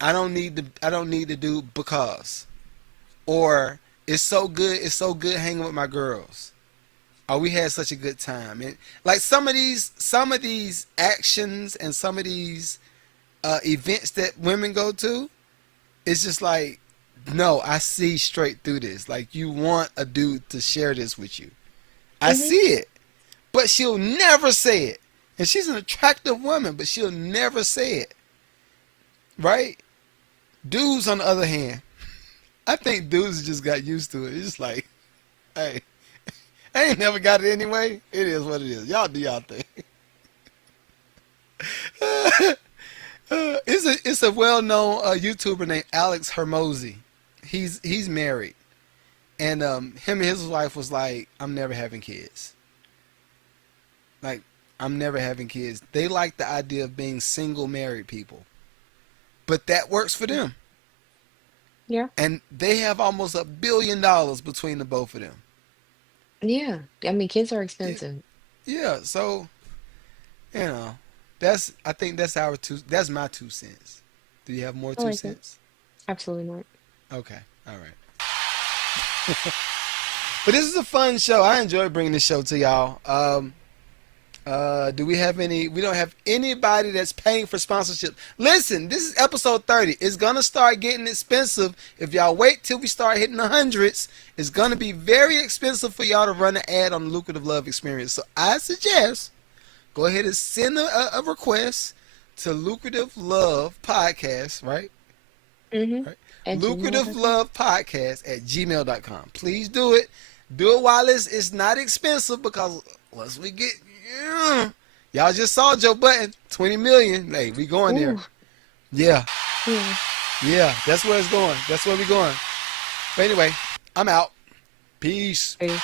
I don't need to do because, or it's so good. It's so good hanging with my girls. Or we had such a good time. And like some of these actions and some of these events that women go to, it's just like, no, I see straight through this. Like you want a dude to share this with you. I Hmm. see it, but she'll never say it. And she's an attractive woman, but she'll never say it. Right? Dudes, on the other hand, I think dudes just got used to it. It's just like, hey, I ain't never got it anyway. It is what it is. Y'all do y'all thing. It's a well known YouTuber named Alex Hermosi. He's married, and him and his wife was like, I'm never having kids. Like I'm never having kids. They like the idea of being single married people, but that works for them, Yeah. and they have almost $1 billion between the both of them. Yeah. I mean, kids are Yeah, expensive. yeah. So you know, I think that's my 2 cents. Do you have more I two like it. cents? Absolutely not. Okay, all right. But this is a fun show. I enjoy bringing this show to y'all. Do we have any? We don't have anybody that's paying for sponsorship. Listen, this is episode 30. It's gonna start getting expensive if y'all wait till we start hitting the hundreds. It's gonna be very expensive for y'all to run an ad on the Lucrative Love Experience. So I suggest go ahead and send a request to Lucrative Love Podcast, right? Hmm. Right. At Lucrative gmail.com. Love Podcast at gmail.com. Please do it. Do it while it's not expensive because once we get, yeah, y'all just saw Joe Button, 20 million. Hey, we going there. Ooh. Yeah, Yeah. yeah, that's where it's going. That's where we going. But anyway, I'm out. Peace. Peace.